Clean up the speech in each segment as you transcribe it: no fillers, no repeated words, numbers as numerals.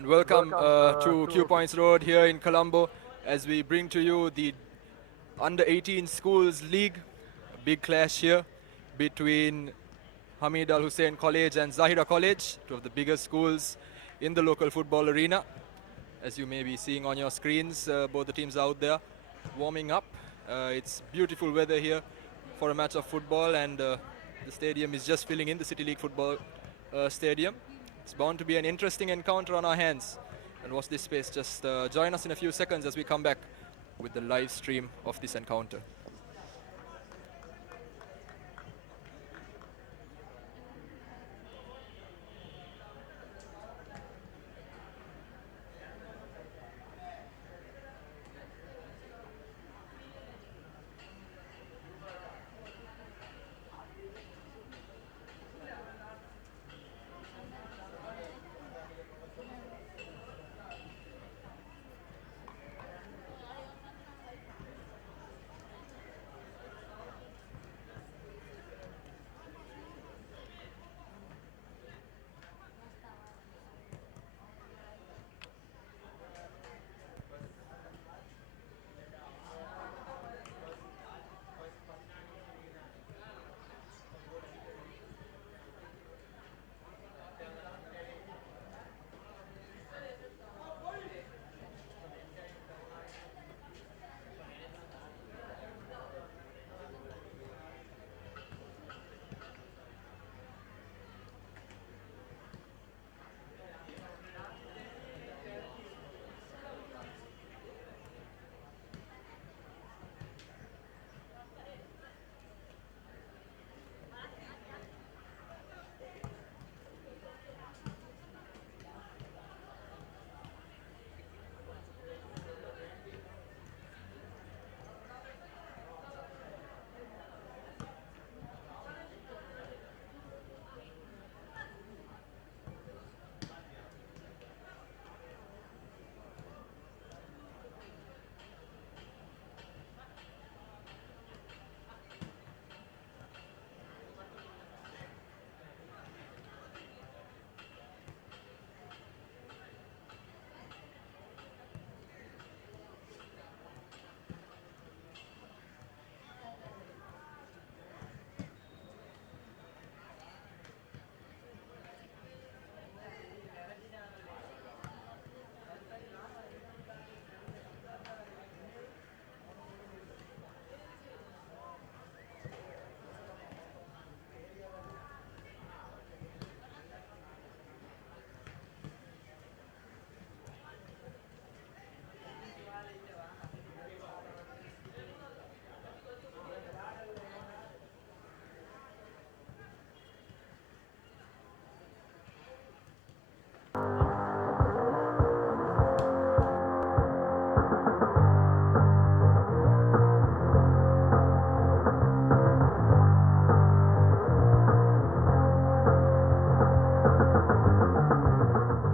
And welcome to Q Points Road here in Colombo as we bring to you the Under 18 Schools League. A big clash here between Hameed Al Husseinie College and Zahira College, two of the biggest schools in the local football arena. As you may be seeing on your screens, both the teams out there warming up. It's beautiful weather here for a match of football, and the stadium is just filling in, the City League football stadium. It's bound to be an interesting encounter on our hands. And watch this space. Just join us in a few seconds as we come back with the live stream of this encounter.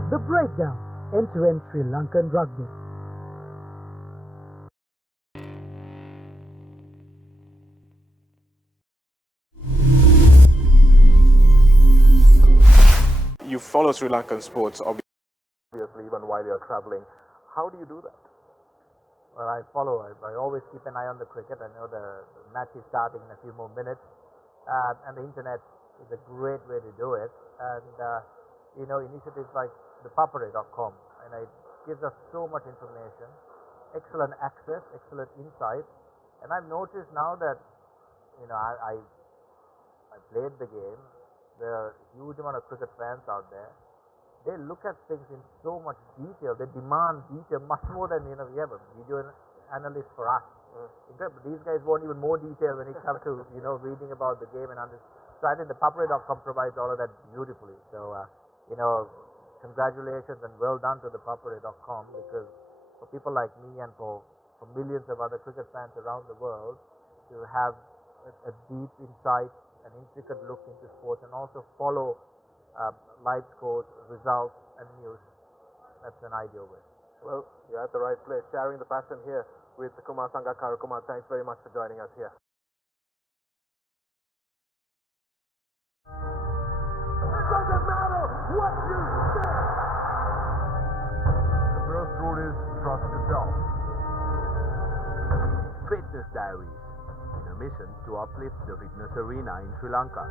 The Breakdown, end-to-end Sri Lankan rugby. You follow Sri Lankan sports, obviously, even while you're traveling. How do you do that? Well, I follow. I always keep an eye on the cricket. I know the match is starting in a few more minutes. And the internet is a great way to do it. And, initiatives like ThePapare.com, and it gives us so much information, excellent access, excellent insight. And I've noticed now that, I played the game. There are a huge amount of cricket fans out there. They look at things in so much detail. They demand detail much more than, we have a video analyst for us. These guys want even more detail when it comes to, reading about the game and understanding. So I think the ThePapare.com provides all of that beautifully. So, congratulations and well done to the ThePapare.com, because for people like me and for millions of other cricket fans around the world to have a deep insight, an intricate look into sports, and also follow live scores, results, and news, that's an ideal way. Well, you're at the right place, sharing the passion here with Kumar Sangakkara. Kumar, thanks very much for joining us here. It doesn't matter what you say. trust yourself. Fitness Diaries, in a mission to uplift the fitness arena in Sri Lanka.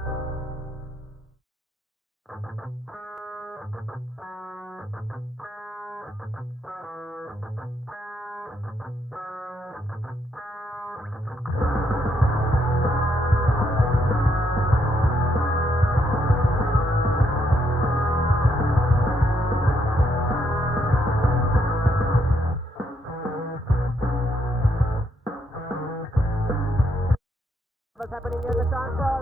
What's happening here? The transfer.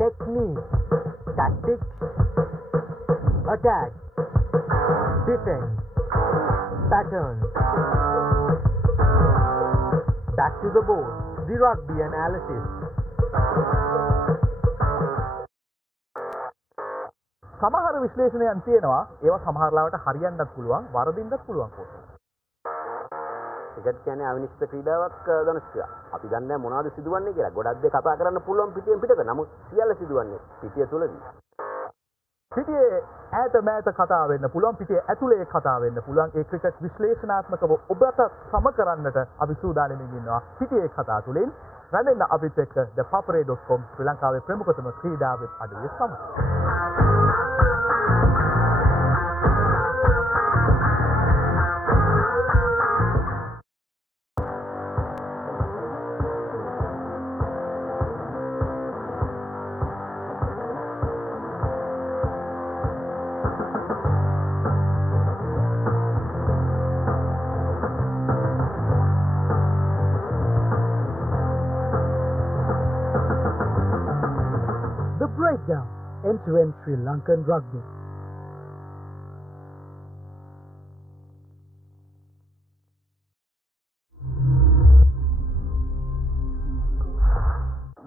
Technique, tactics, attack, defense, pattern. Back to the board, the rugby analysis. සමහර විශ්ලේෂණයන් තියෙනවා ඒවා සමහරලාවට හරියන්නත් පුළුවන් වරදින්නත් පුළුවන් කොට. Cricket කියන්නේ අවිනිශ්චිත ක්‍රීඩාවක් ධනුෂ්කයා. අපි දන්නේ මොනවද සිදුවන්නේ කියලා. ගොඩක් දේ කතා කරන්න පුළුවන් පිටියෙන් පිටත. නමුත් සියල්ල සිදුවන්නේ පිටිය තුලදී. පිටියේ ඈත මෑත කතා වෙන්න පුළුවන් පිටියේ ඇතුලේ කතා වෙන්න පුළුවන් ඒ ක්‍රිකට් විශ්ලේෂණාත්මකව ඔබට සම කරන්නට අපි සූදානම්ින් ඉන්නවා පිටියේ කතා තුලින් රැඳෙන්න අපිත් එක්ක ThePapare.com ශ්‍රී ලංකාවේ ප්‍රමුඛතම ක්‍රීඩා වෙබ් අඩවිය සමග. The breakdown end-to-end Sri Lankan rugby.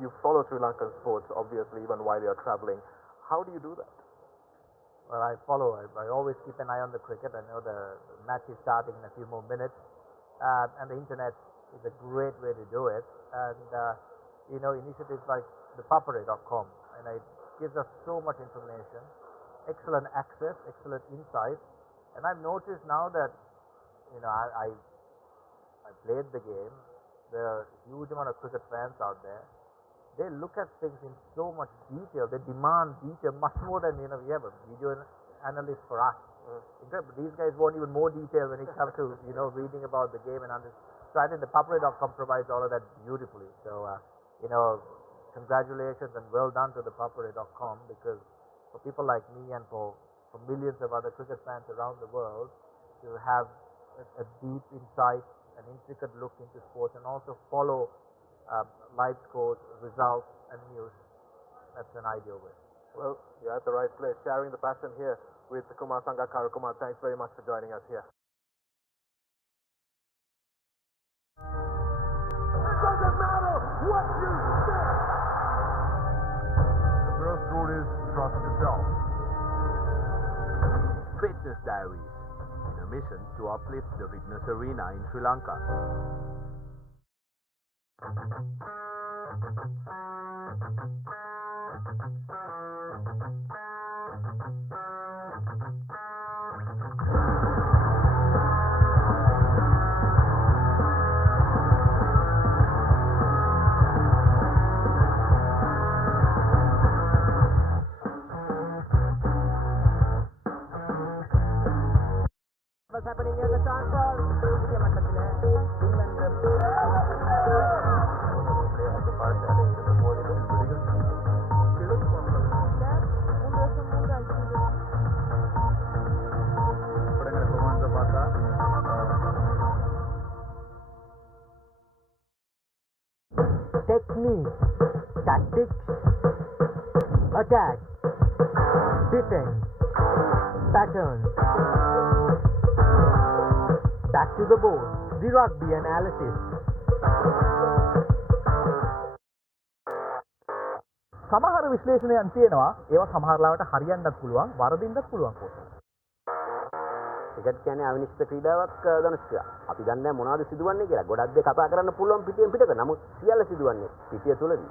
You follow Sri Lankan sports obviously even while you're traveling. How do you do that? Well, I follow. I always keep an eye on the cricket. I know the match is starting in a few more minutes, and the internet is a great way to do it. And initiatives like ThePapare.com, and it gives us so much information, excellent access, excellent insight. And I've noticed now that I played the game. There are a huge amount of cricket fans out there. They look at things in so much detail. They demand detail much more than we have a video analyst for us. But these guys want even more detail when it comes to reading about the game and understanding. So I think the ThePapare.com provides all of that beautifully. So congratulations and well done to the ThePapare.com, because for people like me and for millions of other cricket fans around the world to have a deep insight, an intricate look into sports, and also follow live scores, results, and news, that's an ideal way. Well, you're at the right place, sharing the passion here with Kumar Sangakkara. Kumar, thanks very much for joining us here. It doesn't matter what you think. The first rule is trust yourself. Fitness Diaries, in a mission to uplift the fitness arena in Sri Lanka. What's happening here? The transfer. Technique, tactics, attack, defense, pattern. Back to the board, the rugby analysis. සමහර විශ්ලේෂණයන් තියෙනවා ඒවා සමහරලාවට හරියන්නත් පුළුවන් වරදින්නත් පුළුවන් coach. Cricket කියන්නේ අවිනිශ්චිත ක්‍රීඩාවක් ධනුෂ්කා. අපි දන්නේ නැහැ මොනවද සිදුවන්නේ කියලා. ගොඩක් දේ කතා කරන්න පුළුවන් පිටියෙන් පිටත. නමුත් සියල්ල සිදුවන්නේ පිටිය තුලදී.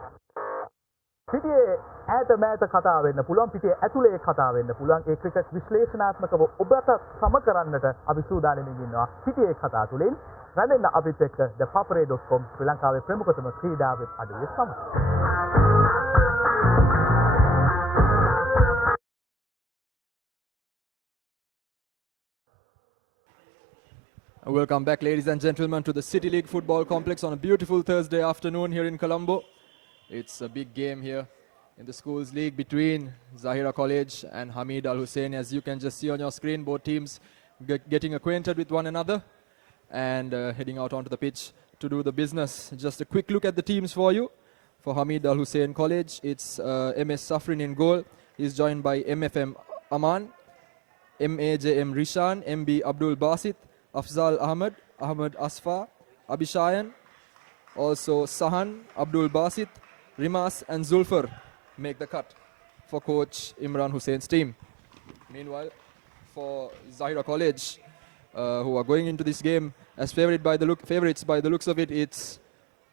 පිටියේ ඈත මෑත කතා වෙන්න පුළුවන් පිටියේ ඇතුලේ කතා වෙන්න පුළුවන් ඒ ක්‍රිකට් විශ්ලේෂණාත්මකව ඔබට සම කරන්නට අපි සූදානම්ින් ඉන්නවා පිටියේ කතා තුලින් රැඳෙන්න අපිත් එක්ක ThePapare.com ශ්‍රී ලංකාවේ ප්‍රමුඛතම ක්‍රීඩා වෙබ් අඩවිය සමග. Welcome back, ladies and gentlemen, to the City League Football Complex on a beautiful Thursday afternoon here in Colombo. It's a big game here in the Schools League between Zahira College and Hameed Al Husseinie. As you can just see on your screen, both teams getting acquainted with one another and heading out onto the pitch to do the business. Just a quick look at the teams for you. For Hameed Al Husseinie College, it's MS Safrin in goal. He's joined by MFM Aman, MAJM Rishan, MB Abdul Basit, Afzal Ahmed, Ahmed Asfa, Abishayan, also Sahan, Abdul Basit, Rimas and Zulfar make the cut for coach Imran Hussein's team. Meanwhile, for Zahira College, who are going into this game as favorites by the looks of it, it's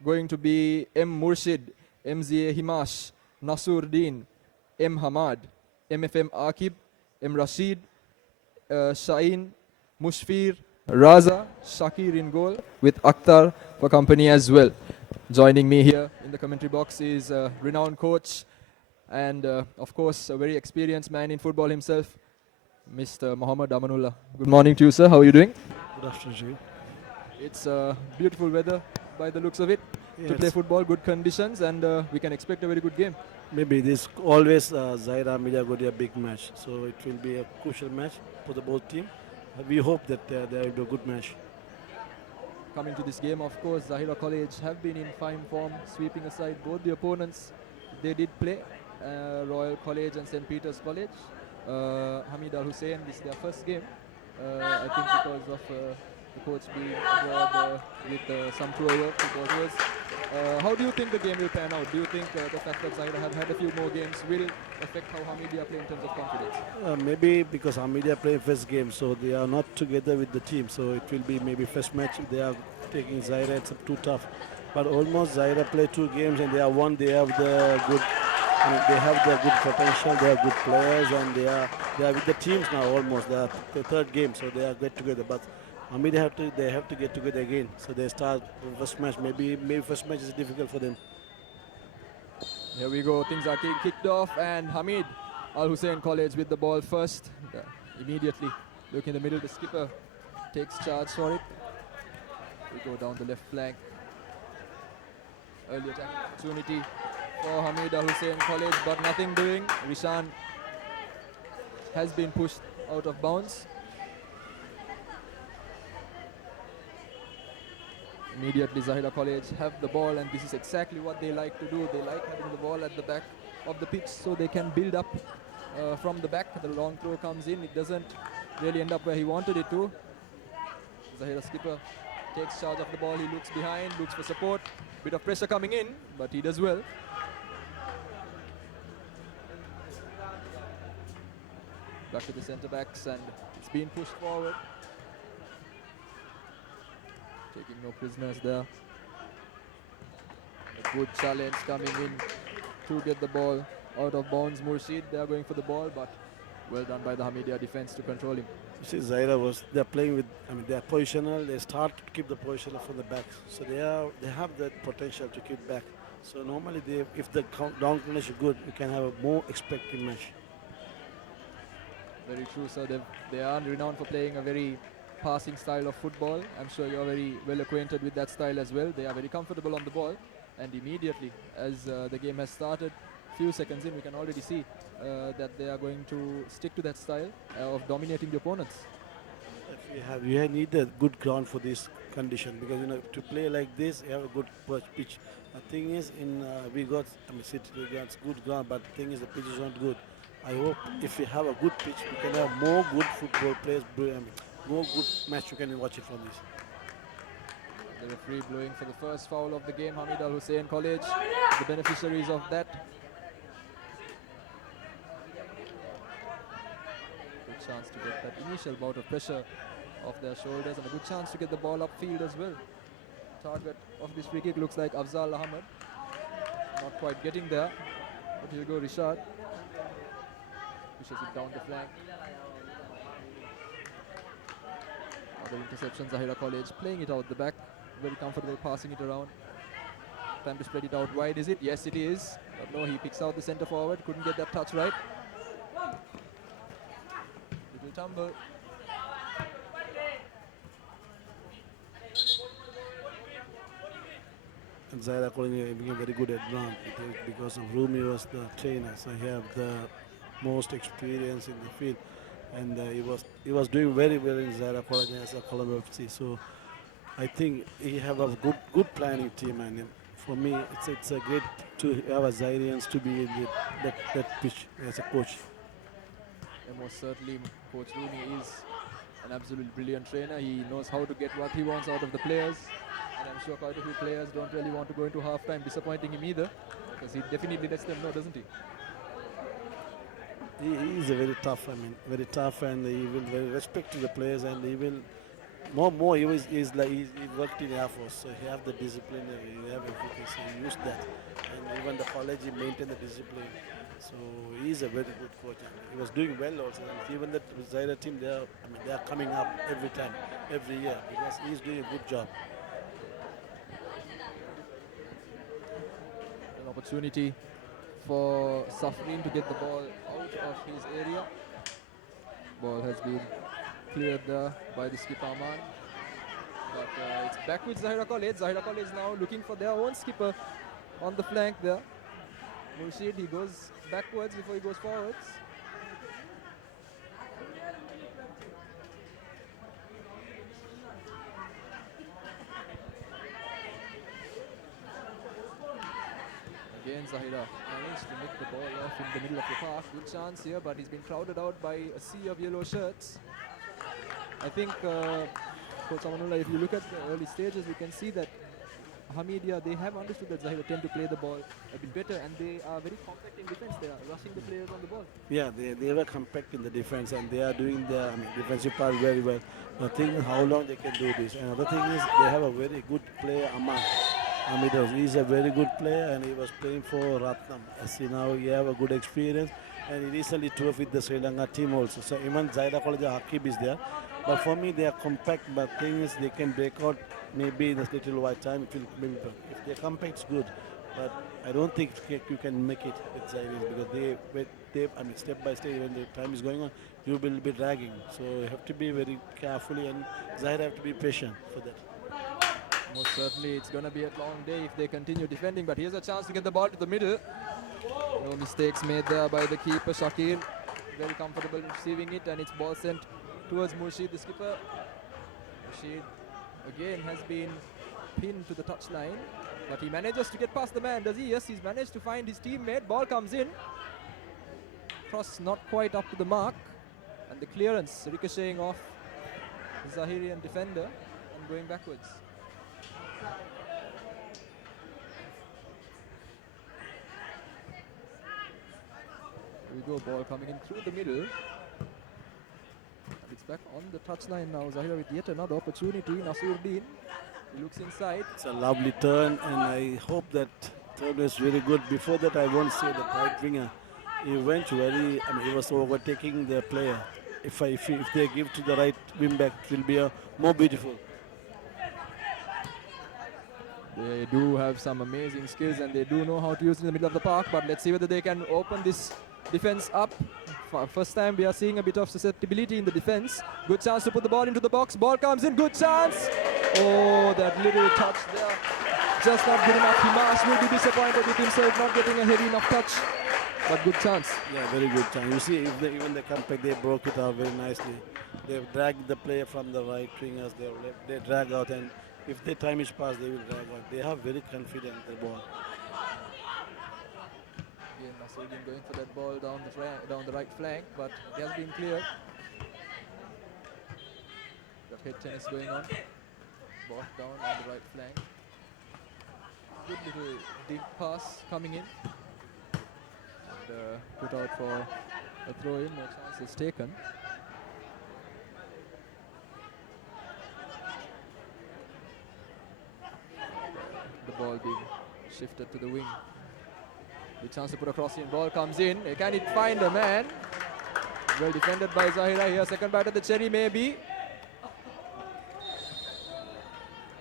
going to be M. Murshid, MZA Himash, Nasur Deen, M. Hamad, MFM Akib, M. Rashid, Shaheen, Mushfir, Raza, Shakir in goal with Akhtar for company as well. Joining me here in the commentary box is a renowned coach and of course a very experienced man in football himself, Mr. Mohammad Amanullah. Good morning to you, sir. How are you doing? Good afternoon. It's beautiful weather by the looks of it to play football, good conditions, and we can expect a very good game. Maybe this always Zahira Media go to a big match, so it will be a crucial match for the both team. We hope that there will be a good match. Coming to this game, of course, Zahira College have been in fine form, sweeping aside both the opponents they did play, Royal College and St. Peter's College. Hameed Al Husseinie, this is their first game, I think because of the coach being abroad with some tour work because it was. How do you think the game will pan out? Do you think the fact that Zahira have had a few more games will affect how Hameedia play in terms of confidence? Maybe because Hameedia play first game, so they are not together with the team, so it will be maybe first match they are taking Zahira, it's too tough. But almost Zahira play 2 games and they are won. They have the good, they have the good potential. They are good players and they are with the teams now almost. They are the 3rd game, so they are get together. But Hameedia have to get together again. So they start first match. Maybe first match is difficult for them. Here we go. Things are kicked off and Hameed Al Husseinie College with the ball first. Immediately look in the middle. The skipper takes charge for it. We go down the left flank. Early attack opportunity for Hameed Al Husseinie College, but nothing doing. Rishan has been pushed out of bounds. Immediately Zahira College have the ball and this is exactly what they like to do. They like having the ball at the back of the pitch so they can build up from the back. The long throw comes in. It doesn't really end up where he wanted it to. Zahira skipper takes charge of the ball. He looks behind, looks for support. Bit of pressure coming in, but he does well. Back to the centre backs and it's been pushed forward. Taking no prisoners there. A good challenge coming in to get the ball out of bounds. Murshid, they are going for the ball, but well done by the Hameedia defense to control him. You see, Zahira they're playing with. They are positional. They start to keep the positional from the back, so they have that potential to keep back. So normally, if the down condition is good, you can have a more expected match. Very true, sir. They are renowned for playing a very passing style of football. I'm sure you're very well acquainted with that style as well. They are very comfortable on the ball, and immediately as the game has started, few seconds in, we can already see that they are going to stick to that style of dominating the opponents. You need a good ground for this condition because to play like this, you have a good pitch. The thing is, City we got good ground, but the thing is, the pitch is not good. I hope if we have a good pitch, we can have more good football players. More good match you can watch it from this. The referee blowing for the first foul of the game. Hameed Al Husseinie College, the beneficiaries of that. chance to get that initial bout of pressure off their shoulders and a good chance to get the ball upfield as well. Target of this free kick looks like Afzal Ahmed. Not quite getting there, but here go Rishad. Pushes it down the flank. Other interception, Zahira College playing it out the back. Very comfortable passing it around. Time to spread it out wide, is it? Yes, it is. But no, he picks out the centre forward. Couldn't get that touch right. Little tumble. And Zahira College became very good at ground because of Rumi was the trainer, so he have the most experience in the field, and he was doing very well in Zahira College as a Colombo FC. So I think he have a good planning team, and for me it's a great to have a Zairians to be in that pitch as a coach. And most certainly, Coach Rooney is an absolutely brilliant trainer. He knows how to get what he wants out of the players. And I'm sure quite a few players don't really want to go into half-time disappointing him either, because he definitely lets them know, doesn't he? He is a very tough, very tough, and he will very respect to the players, and he will more. He worked in Air Force, so he have the discipline, he have everything, so he used that, and even the college he maintained the discipline. So he is a very good coach. And he was doing well also, and even the Zahira team, they are coming up every year because he is doing a good job. An opportunity for Safreen to get the ball out of his area. Ball has been cleared there by the skipper Aman. But it's back with Zahira College. Zahira College now looking for their own skipper on the flank there. Murshid, he goes backwards before he goes forwards. Again, Zahira managed to nick the ball off in the middle of the park. Good chance here, but he's been crowded out by a sea of yellow shirts. I think, Coach Amanullah, if you look at the early stages, you can see that Hameed, they have understood that Zahira tend to play the ball a bit better, and they are very compact in defense. They are rushing the players on the ball. Yeah, they were compact in the defense, and they are doing the defensive part very well. The thing is how long they can do this. And the thing is they have a very good player, Aman. He is a very good player, and he was playing for Ratnam. As you know, he have a good experience, and he recently toured with the Sri Lanka team also. So even Zahira College Hakib is there. But for me, they are compact, but thing is they can break out maybe in a little while time. If they compact, it's good. But I don't think you can make it with Zairians because step by step, when the time is going on, you will be dragging. So you have to be very carefully, and Zahira have to be patient for that. Most certainly, it's going to be a long day if they continue defending. But here's a chance to get the ball to the middle. No mistakes made there by the keeper, Shakir. Very comfortable receiving it, and it's ball sent towards Murshid, the skipper. Murshid again has been pinned to the touchline, but he manages to get past the man, does he? Yes, he's managed to find his teammate. Ball comes in. Cross not quite up to the mark, and the clearance ricocheting off the Zahirian defender and going backwards. Here we go, ball coming in through the middle. And it's back on the touchline now. Zahira with yet another opportunity. Nasuruddin, he looks inside. It's a lovely turn, and I hope that turn was very good. Before that, I won't say the right winger. He went very, he was overtaking the player. If they give to the right wing back, it will be more beautiful. They do have some amazing skills, and they do know how to use it in the middle of the park. But let's see whether they can open this defense up. First time we are seeing a bit of susceptibility in the defense. Good chance to put the ball into the box. Ball comes in. Good chance. Oh, that little touch there. Just not good enough. Himash will be disappointed with himself not getting a heavy enough touch. But good chance. Yeah, very good chance. You see, even the comeback, they broke it out very nicely. They've dragged the player from the right wingers. They drag out, and if the time is passed, they will drag out. They have very confident the ball. Again, Nasuruddin going for that ball down the right flank, but it has been cleared. Got head tennis going on. Ball down on the right flank. Good little deep pass coming in. And put out for a throw in. No chances taken. ball being shifted to the wing. Big chance to put a cross in. Ball comes in. Can it find a man? Well defended by Zahira here. Second batter, the cherry maybe.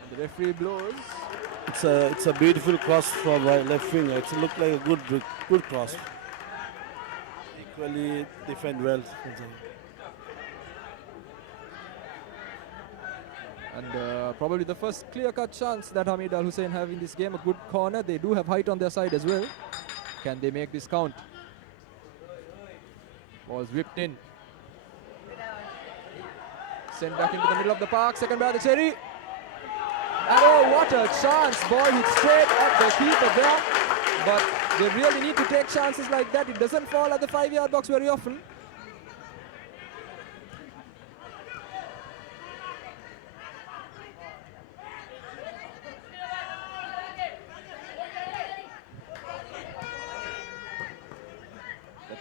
And the referee blows. It's a beautiful cross from left winger. It looked like a good cross. Equally defend well. And probably the first clear-cut chance that Hameed Al Husseinie have in this game. A good corner. They do have height on their side as well. Can they make this count? Ball's whipped in. Sent back into the middle of the park. Second batter, the cherry. And oh, what a chance. Ball hit straight at the keeper there. But they really need to take chances like that. It doesn't fall at the 5-yard box very often.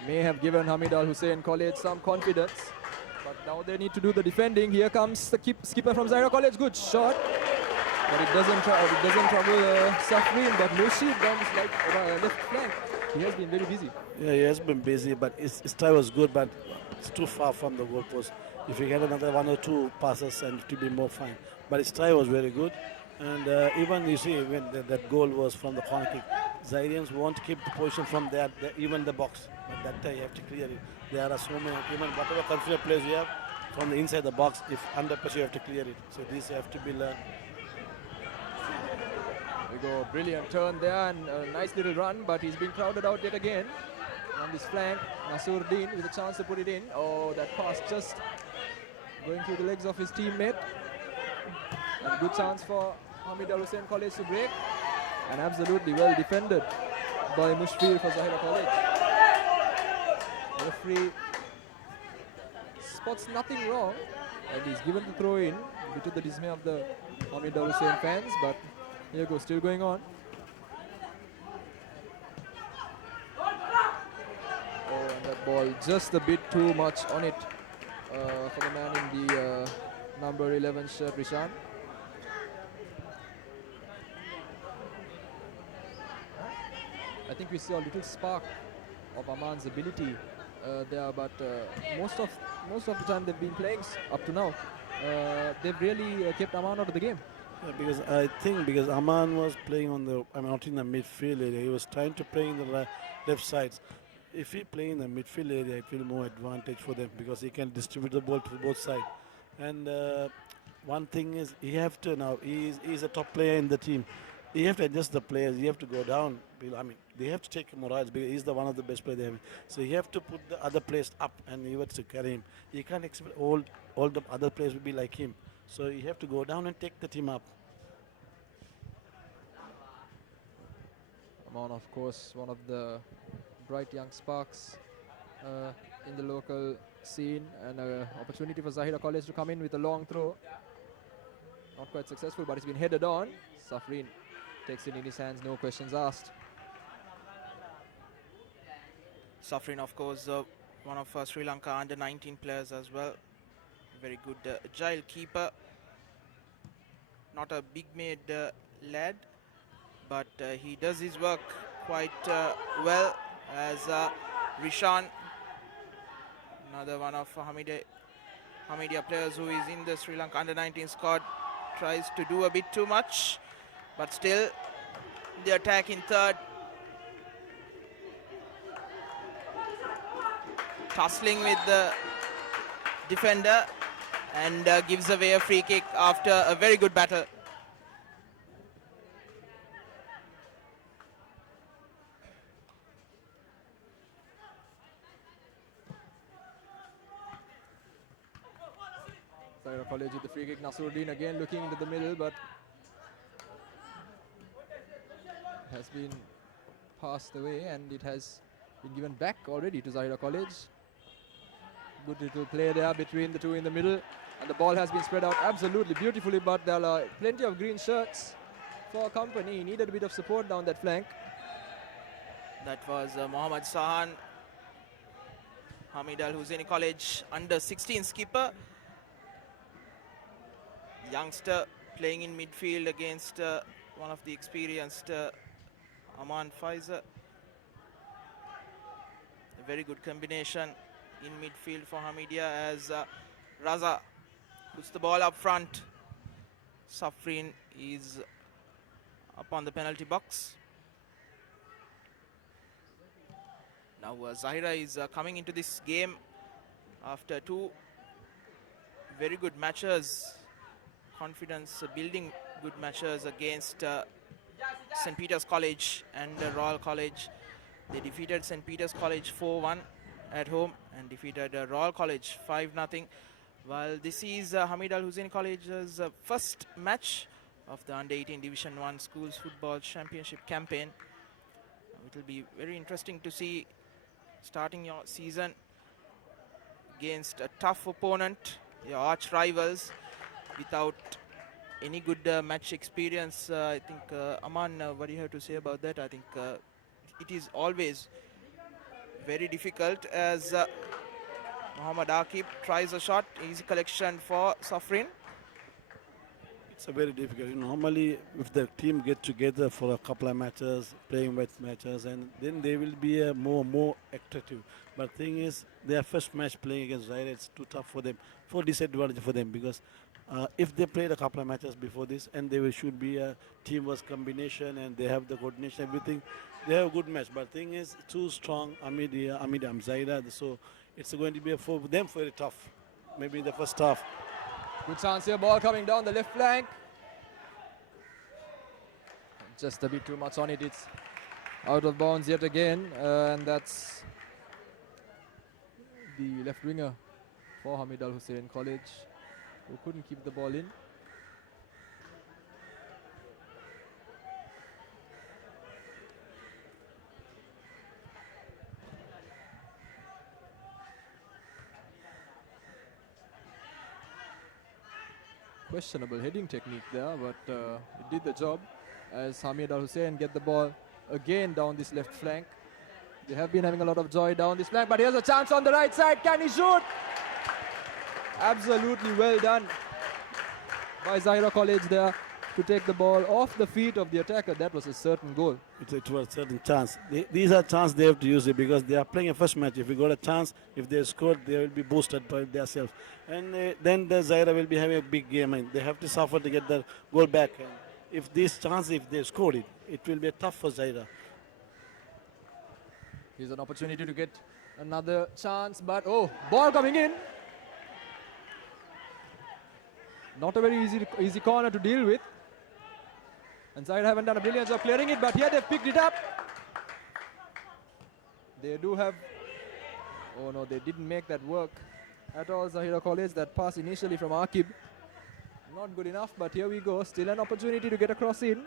May have given Hameed Al Husseinie College some confidence, but now they need to do the defending. Here comes the skipper from Zahira College. Good shot, but it doesn't trouble Safreen. But Mushid comes like left flank. He has been very busy. Yeah, he has been busy, but his try was good, but it's too far from the goalpost. If he get another 1 or 2 passes, and it will be more fine. But his try was very good, and even you see when that goal was from the corner kick, Zairians want to keep the position from there, even the box. But that time you have to clear it. There are so many, even whatever confident players you have, from the inside the box, if under pressure you have to clear it. So these have to be learned. We go, brilliant turn there and a nice little run, but he's been crowded out yet again. On this flank, Nasruddin with a chance to put it in. Oh, that pass just going through the legs of his teammate. And good chance for Hameed Al Husseinie College to break. And absolutely well defended by Mushfir for Zahira College. Referee spots nothing wrong and he's given the throw in, a bit of the dismay of the Hameed Al Husseinie fans, but here goes, still going on. Oh, and that ball just a bit too much on it for the man in the number 11 shirt, Rishan. I think we saw a little spark of Aman's ability there, but most of the time they've been playing up to now, they've really kept Aman out of the game. Yeah, because I think because Aman was playing on the, not in the midfield area, he was trying to play in the left sides. If he play in the midfield area, it will more advantage for them because he can distribute the ball to both sides. And one thing is, he have to now. He's a top player in the team. You have to adjust the players. You have to go down. I mean, they have to take morals because he's the one of the best players they have. So you have to put the other players up, and you have to carry him. You can't expect all the other players will be like him. So you have to go down and take the team up. Aman, of course, one of the bright young sparks in the local scene, and an opportunity for Zahira College to come in with a long throw. Not quite successful, but it's been headed on. Safreen takes it in his hands, no questions asked. Safreen, of course, one of Sri Lanka under-19 players as well. Very good agile keeper. Not a big-made lad, but he does his work quite well as Rishan, another one of Hameedia players who is in the Sri Lanka under-19 squad, tries to do a bit too much, but still the attack in third. Tussling with the defender and gives away a free kick after a very good battle. Zahira College with the free kick. Nasruddin again looking into the middle, but has been passed away and it has been given back already to Zahira College. Good little play there between the two in the middle, and the ball has been spread out absolutely beautifully, but there are plenty of green shirts for company. He needed a bit of support down that flank. That was Mohammad Sahan, Hameed Al Husseinie College under-16 skipper. Youngster playing in midfield against one of the experienced Aman Faizer. A very good combination in midfield for Hamidia as Raza puts the ball up front. Safrin is up on the penalty box. Now Zahira is coming into this game after two very good matches, confidence building good matches against St. Peter's College and Royal College. They defeated St. Peter's College 4-1 at home and defeated Royal College 5-0. While this is Hameed Al Husseinie College's first match of the Under-18 Division 1 Schools Football Championship campaign. It will be very interesting to see starting your season against a tough opponent, your arch rivals, without any good match experience. I think, Aman, what do you have to say about that? I think it is always very difficult as Muhammad Akib tries a shot. Easy collection for Safrin. It's a very difficult. Normally, if the team get together for a couple of matches, playing wet matches, and then they will be more attractive. But thing is, their first match playing against Zahira, it's too tough for them, for disadvantage for them, because if they played a couple of matches before this, and they should be a teamwork combination, and they have the coordination, everything, they have a good match. But thing is, too strong, Hameed Zahira, so it's going to be for them very tough. Maybe in the first half. Good chance here, ball coming down the left flank. Just a bit too much on it, it's out of bounds yet again, and that's the left winger for Hameed Al Husseinie College, who couldn't keep the ball in. Questionable heading technique there, but it did the job as Hameed Al Husseinie get the ball again down this left flank. They have been having a lot of joy down this flank, but here's a chance on the right side. Can he shoot? Absolutely well done by Zahira College there to take the ball off the feet of the attacker. That was a certain goal. It was a certain chance. These are chances they have to use it because they are playing a first match. If we got a chance, if they scored, they will be boosted by themselves. And then the Zahira will be having a big game. And they have to suffer to get the goal back. And if this chance, if they scored it, it will be tough for Zahira. Here's an opportunity to get another chance, but oh, ball coming in. Not a very easy corner to deal with. And Zahira haven't done a brilliant job clearing it, but here they've picked it up. They do have, oh no, they didn't make that work at all, Zahira College. That pass initially from Akib, not good enough, but here we go. Still an opportunity to get across in.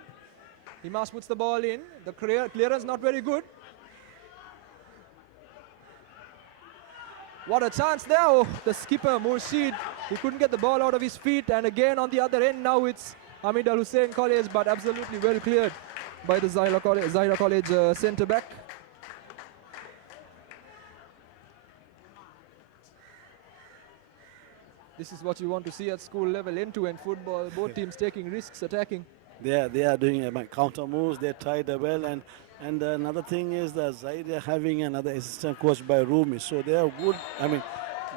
Himash puts the ball in. The clearance not very good. What a chance there. Oh, the skipper, Murshid, he couldn't get the ball out of his feet. And again on the other end, now it's Hameed Al Husseinie College, but absolutely well cleared by the Zahira College centre back. This is what you want to see at school level, end-to-end football. Both teams taking risks, attacking. They are doing counter moves. They tried well, and another thing is that Zahira having another assistant coach by Rumi, so they are good. I mean,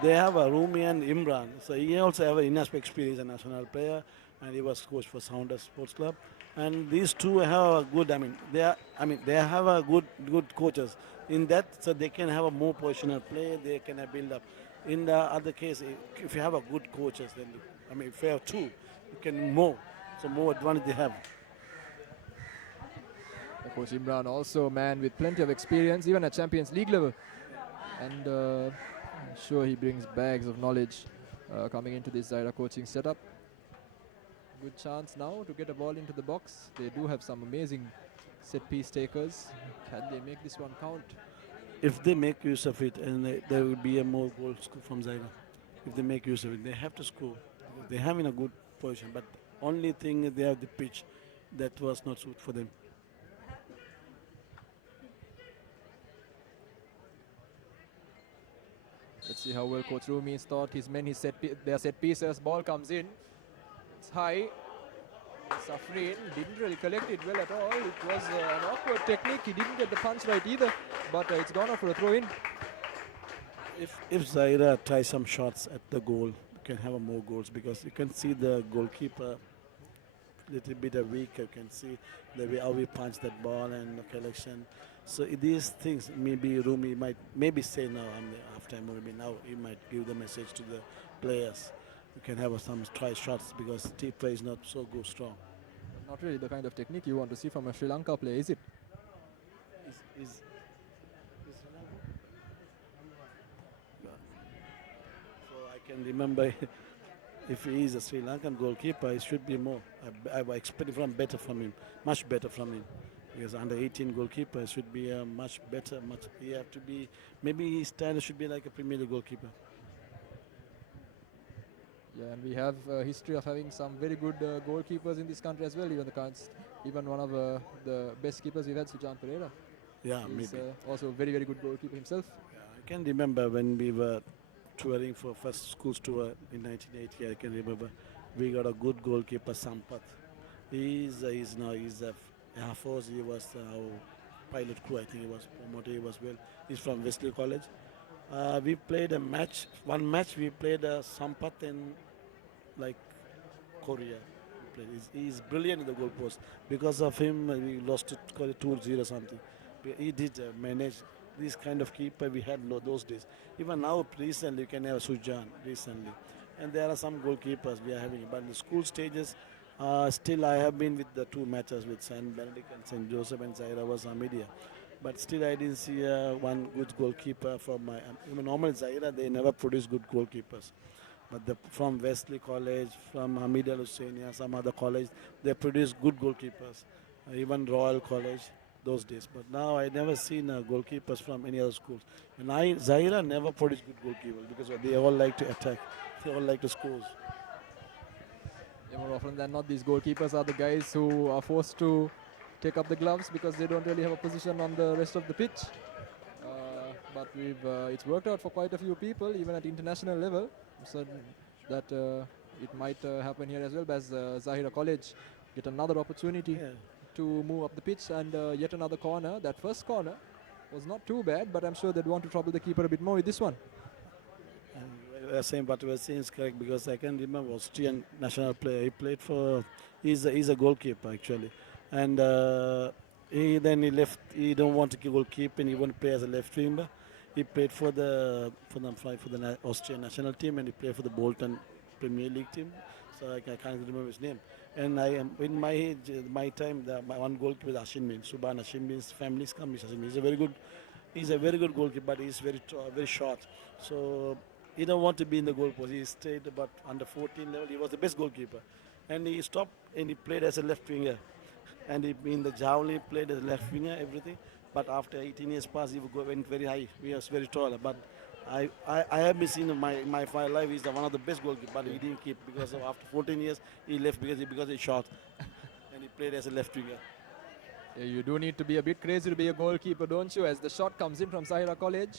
they have a Rumi and Imran, so he also have an enough experience, a national player, and he was coach for Sounder Sports Club. And these two have a good. They have a good coaches in that, so they can have a more positional play. They can build up. In the other case, if you have a good coaches, then if you have two, you can more. So more advantage they have. Coach Imran also a man with plenty of experience, even at Champions League level. And I'm sure he brings bags of knowledge coming into this Zahira coaching setup. Good chance now to get a ball into the box. They do have some amazing set piece takers. Can they make this one count? If they make use of it, and there will be a more goal from Zahira. If they make use of it, they have to score. They have in a good position, but only thing they have the pitch that was not suited for them. Let's see how well Coach Rumi thought his men, their set pieces. Ball comes in. It's high. Safrin didn't really collect it well at all. It was an awkward technique. He didn't get the punch right either, but it's gone off for a throw-in. If Zahira tries some shots at the goal, you can have more goals because you can see the goalkeeper little bit weak. You can see the way how we punch that ball and the collection. So these things, maybe Rumi might maybe say now, after maybe now he might give the message to the players. You can have some try shots because T play is not so good strong. Not really the kind of technique you want to see from a Sri Lanka player, is it? Is so I can remember if he is a Sri Lankan goalkeeper, it should be more. I expect from better from him, much better from him. Because under 18 goalkeeper should be much better. He have to be, maybe his standard should be like a Premier League goalkeeper. Yeah, and we have a history of having some very good goalkeepers in this country as well. Even one of the best keepers we've had, Sujan Pereira. Yeah, He's maybe. also a very, very good goalkeeper himself. Yeah, I can remember when we were touring for first schools tour in 1980. I can remember we got a good goalkeeper, Sampath. He's a Air Force. He was our pilot crew. I think he was promoted. He was well. He's from Wesley College. We played a match. One match we played Sampath in like Korea. He's brilliant in the goalpost. Because of him, we lost to 2-0 something. He did manage this kind of keeper we had those days. Even now, recently, you can have Sujan recently. And there are some goalkeepers we are having. But in the school stages, still I have been with the two matches with St. Benedict and St. Joseph and Zahira was Media. But still I didn't see one good goalkeeper from my, even normal Zahira, they never produce good goalkeepers. But from Wesley College, from Hameed Al Husseinie, some other college, they produce good goalkeepers. Even Royal College, those days. But now I never seen goalkeepers from any other schools. And Zahira never produced good goalkeepers because they all like to attack. They all like to score. Yeah, more often than not, these goalkeepers are the guys who are forced to take up the gloves because they don't really have a position on the rest of the pitch. But it's worked out for quite a few people, even at international level. I'm certain that it might happen here as well, as Zahira College get another opportunity to move up the pitch, and yet another corner. That first corner was not too bad, but I'm sure they'd want to trouble the keeper a bit more with this one. Same, but we are saying is correct because I can remember Austrian national player. He played for. He's a goalkeeper actually, and he left. He don't want to goalkeep and he want to play as a left winger. He played for the Austrian national team and he played for the Bolton Premier League team. So I can't remember his name. And I am in my age, my time. My one goalkeeper was Ashin Subhan Ashin family's come. He's a very good. He's a very good goalkeeper, but he's very short. So he don't want to be in the goal post. He stayed about under 14 level. He was the best goalkeeper. And he stopped and he played as a left winger. And he, in the Javelin, played as a left winger, everything. But after 18 years passed, he went very high. He was very tall. But I have been seen in my life, he's one of the best goalkeepers. But he didn't keep because of after 14 years, he left because he shot. And he played as a left winger. Yeah, you do need to be a bit crazy to be a goalkeeper, don't you? As the shot comes in from Zahira College.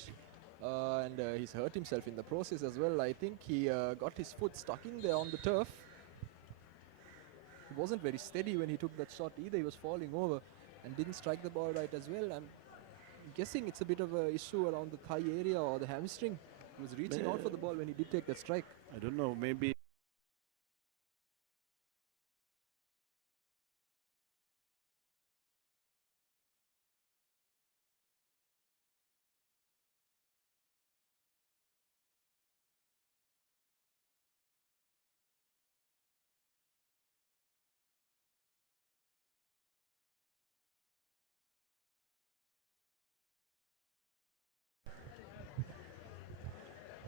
And he's hurt himself in the process as well. I think he got his foot stuck in there on the turf. He wasn't very steady when he took that shot either. He was falling over and didn't strike the ball right as well. I'm guessing it's a bit of an issue around the thigh area or the hamstring. He was reaching out for the ball when he did take that strike. I don't know, maybe.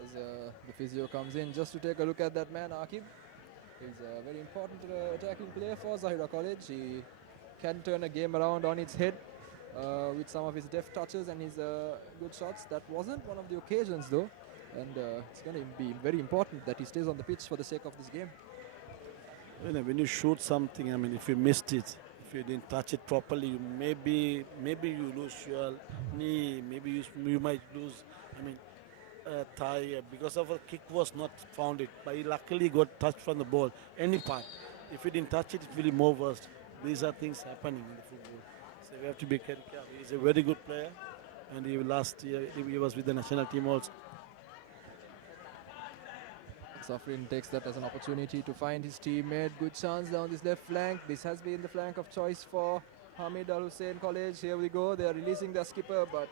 As the physio comes in just to take a look at that man, Akib. He's a very important attacking player for Zahira College. He can turn a game around on its head with some of his deft touches and his good shots. That wasn't one of the occasions though. And it's going to be very important that he stays on the pitch for the sake of this game. When you shoot something, I mean, if you missed it, if you didn't touch it properly, maybe you lose your knee, maybe you might lose, I mean, thigh because of a kick was not found it. But he luckily got touched from the ball, any part. If he didn't touch it, it will be more worse. These are things happening in the football. So we have to be careful. He's a very good player, and last year he was with the national team also. Safrin takes that as an opportunity to find his teammate. Good chance down this left flank. This has been the flank of choice for Hameed Al Husseinie College. Here we go. They are releasing their skipper, but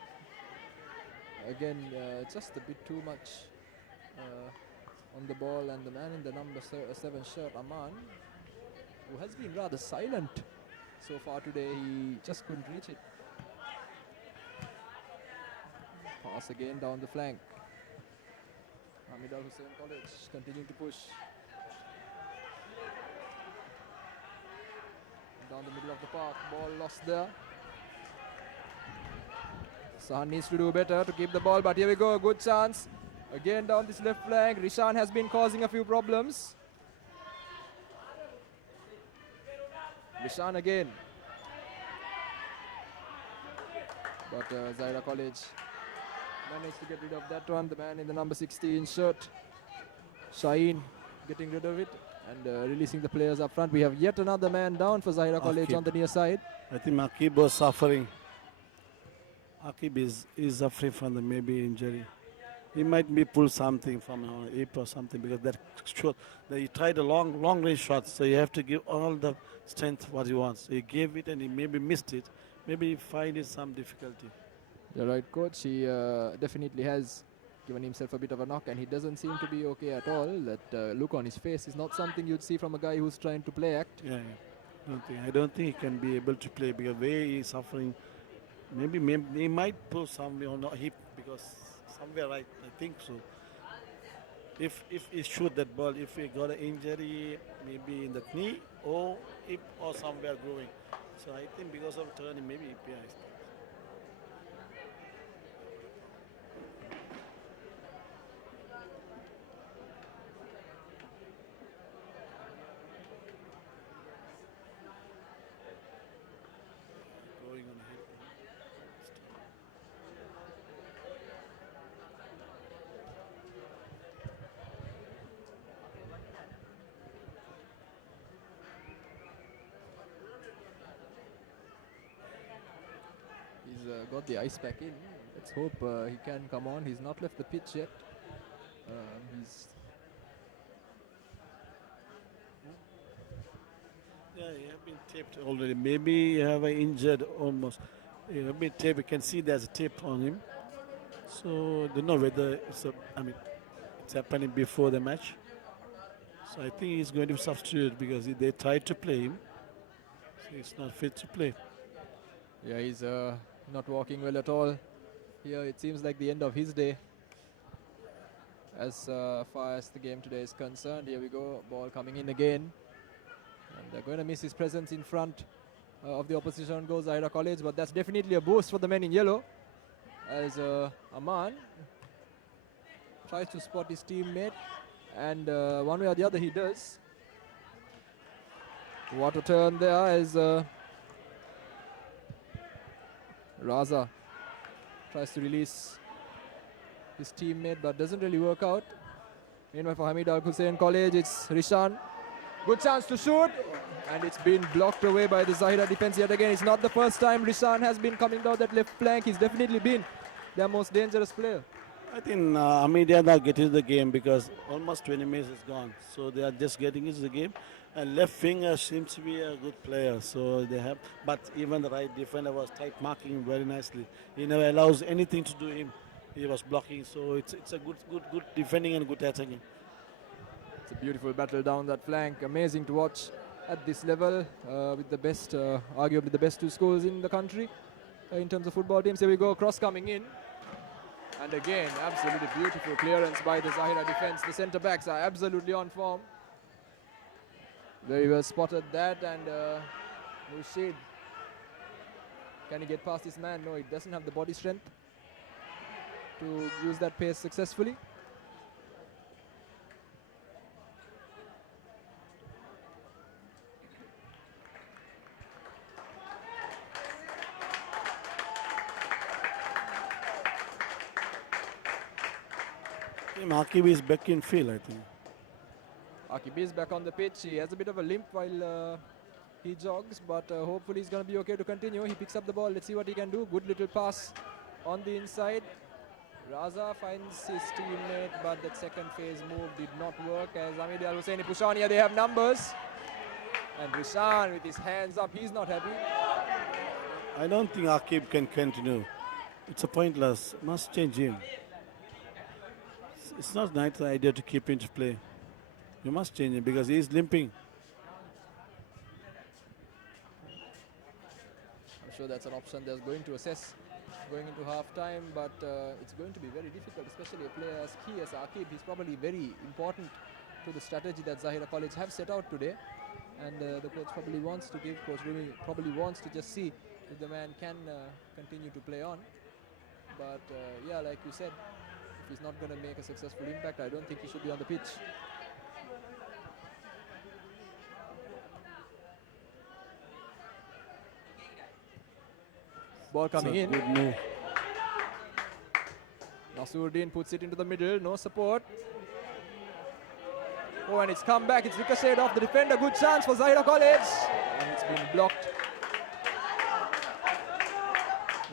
again, just a bit too much on the ball. And the man in the number 7 shirt, Aman, who has been rather silent so far today, he just couldn't reach it. Pass again down the flank. Hameed Al Husseinie College continuing to push. Down the middle of the park, ball lost there. Sahan needs to do better to keep the ball, but here we go, good chance. Again down this left flank, Rishan has been causing a few problems. Rishan again. But Zahira College managed to get rid of that one. The man in the number 16 shirt, Shaheen, getting rid of it and releasing the players up front. We have yet another man down for Zahira College on the near side. I think Akib was suffering. Akib is suffering from the maybe injury. He might be pulled something from hip or something, because that shot, he tried a long range shot, so you have to give all the strength what he wants. So he gave it and he maybe missed it. Maybe he find it some difficulty. You're right, coach. He definitely has given himself a bit of a knock, and he doesn't seem to be okay at all. That look on his face is not something you'd see from a guy who's trying to play act. Yeah. I don't think he can be able to play, because the way he's suffering. Maybe he might pull somewhere on the hip, because somewhere I think so. If he shoot that ball, if he got an injury, maybe in the knee or hip or somewhere growing. So I think because of turning, maybe hip. Yeah. He's got the ice pack in. Let's hope he can come on. He's not left the pitch yet. Yeah, he have been taped already. Maybe you have an injured almost. He have been taped. You can see there's a tape on him. So don't know whether it's happening before the match. So I think he's going to be substituted, because they tried to play him. So he's not fit to play. Yeah, he's not walking well at all. Here it seems like the end of his day as far as the game today is concerned. Here we go, ball coming in again. And they're going to miss his presence in front of the opposition goal, Zahira College, but that's definitely a boost for the men in yellow, as Aman tries to spot his teammate, and one way or the other he does. What a turn there as Raza tries to release his teammate, but doesn't really work out. Meanwhile, for Hameed Al Husseinie College, it's Rishan. Good chance to shoot, and it's been blocked away by the Zahira defense yet again. It's not the first time Rishan has been coming down that left flank. He's definitely been their most dangerous player. I think Hameed are now getting the game, because almost 20 minutes is gone. So they are just getting into the game. And left winger seems to be a good player. So they have, but even the right defender was tight marking him very nicely. He never allows anything to do him. He was blocking. So it's a good defending and good attacking. It's a beautiful battle down that flank. Amazing to watch at this level with the best, arguably the best two schools in the country in terms of football teams. Here we go, cross coming in. And again, absolutely beautiful clearance by the Zahira defense. The centre backs are absolutely on form. Very well spotted that, and Murshid. Can he get past this man? No, he doesn't have the body strength to use that pace successfully. Akib is back in field, I think. Akib is back on the pitch. He has a bit of a limp while he jogs, but hopefully he's going to be okay to continue. He picks up the ball. Let's see what he can do. Good little pass on the inside. Raza finds his teammate, but that second phase move did not work as Hameed Al Husseinie push on here. They have numbers. And Rishan with his hands up, he's not happy. I don't think Akib can continue. It's a pointless. Must change him. It's not a nice idea to keep him to play. You must change him because he's limping. I'm sure that's an option they're going to assess going into half-time, but it's going to be very difficult, especially a player as key as Akib. He's probably very important to the strategy that Zahira College have set out today. And the coach probably wants to give, Coach Rumi probably wants to just see if the man can continue to play on. But yeah, like you said, if he's not going to make a successful impact, I don't think he should be on the pitch. Ball coming in. Good move. Nasruddin puts it into the middle, no support. Oh, and it's come back, it's ricocheted off the defender. Good chance for Zahira College. And it's been blocked.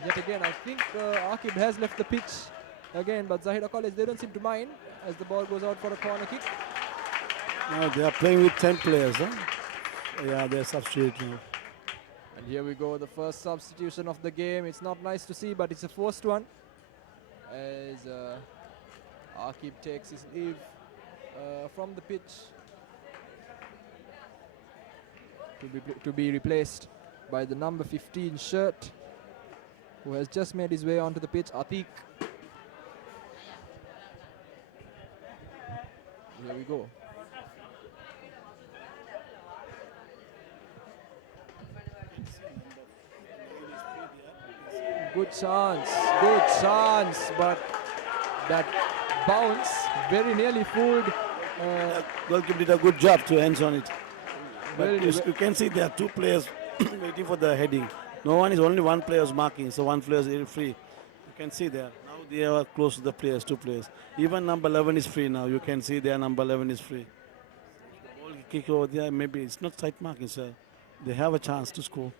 Yet again, I think Akib has left the pitch again, but Zahira College, they don't seem to mind as the ball goes out for a corner kick. No, they are playing with 10 players, huh? Yeah, they're substituting. And here we go, the first substitution of the game. It's not nice to see, but it's a forced one. As Akib takes his leave from the pitch to be replaced by the number 15 shirt, who has just made his way onto the pitch, Atiq. Here we go. Good chance, but that bounce very nearly fooled. Goalkeeper did a good job to hands on it. But Well, you can see there are two players waiting for the heading. No one is, only one player is marking, so one player is free. You can see there. Now they are close to the players, two players. Even number 11 is free now. You can see there number 11 is free. The ball kick over there, maybe it's not tight marking, sir. They have a chance to score.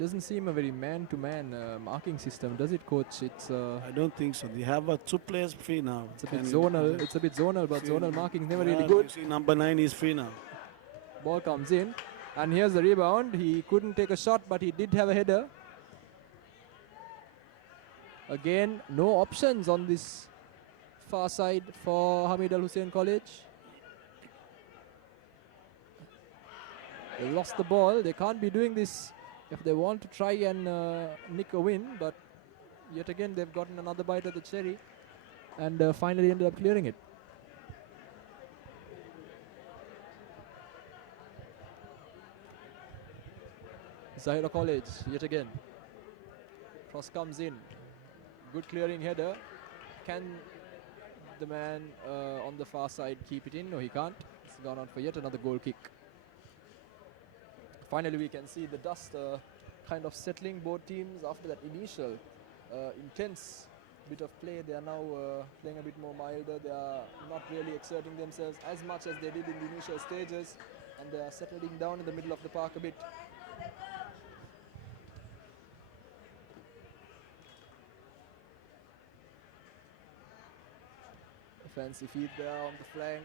Doesn't seem a very man-to-man marking system, does it, coach? It's I don't think so. They have two players free now. it's a bit zonal. It's a bit zonal, but See, zonal marking is never yeah, really good. You see number 9 is free now. Ball comes in, and here's the rebound. He couldn't take a shot, but he did have a header. Again, no options on this far side for Hameed Al Husseinie College. They lost the ball. They can't be doing this if they want to try and nick a win, but yet again they've gotten another bite of the cherry and finally ended up clearing it. Zahira College yet again. Cross comes in. Good clearing header. Can the man on the far side keep it in? No, he can't. It's gone out for yet another goal kick. Finally, we can see the dust kind of settling both teams after that initial intense bit of play. They are now playing a bit more milder. They are not really exerting themselves as much as they did in the initial stages, and they are settling down in the middle of the park a bit. A fancy feed there on the flank.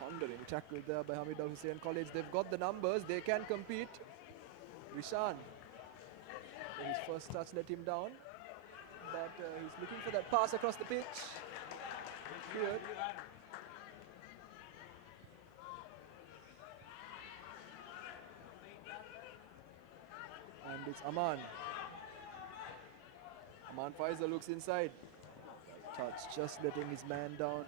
Thundering tackle there by Hameed Al Husseinie College. They've got the numbers, they can compete. Rishan, his first touch let him down, but he's looking for that pass across the pitch. Cleared. And it's Aman. Aman Faisal looks inside. Touch just letting his man down.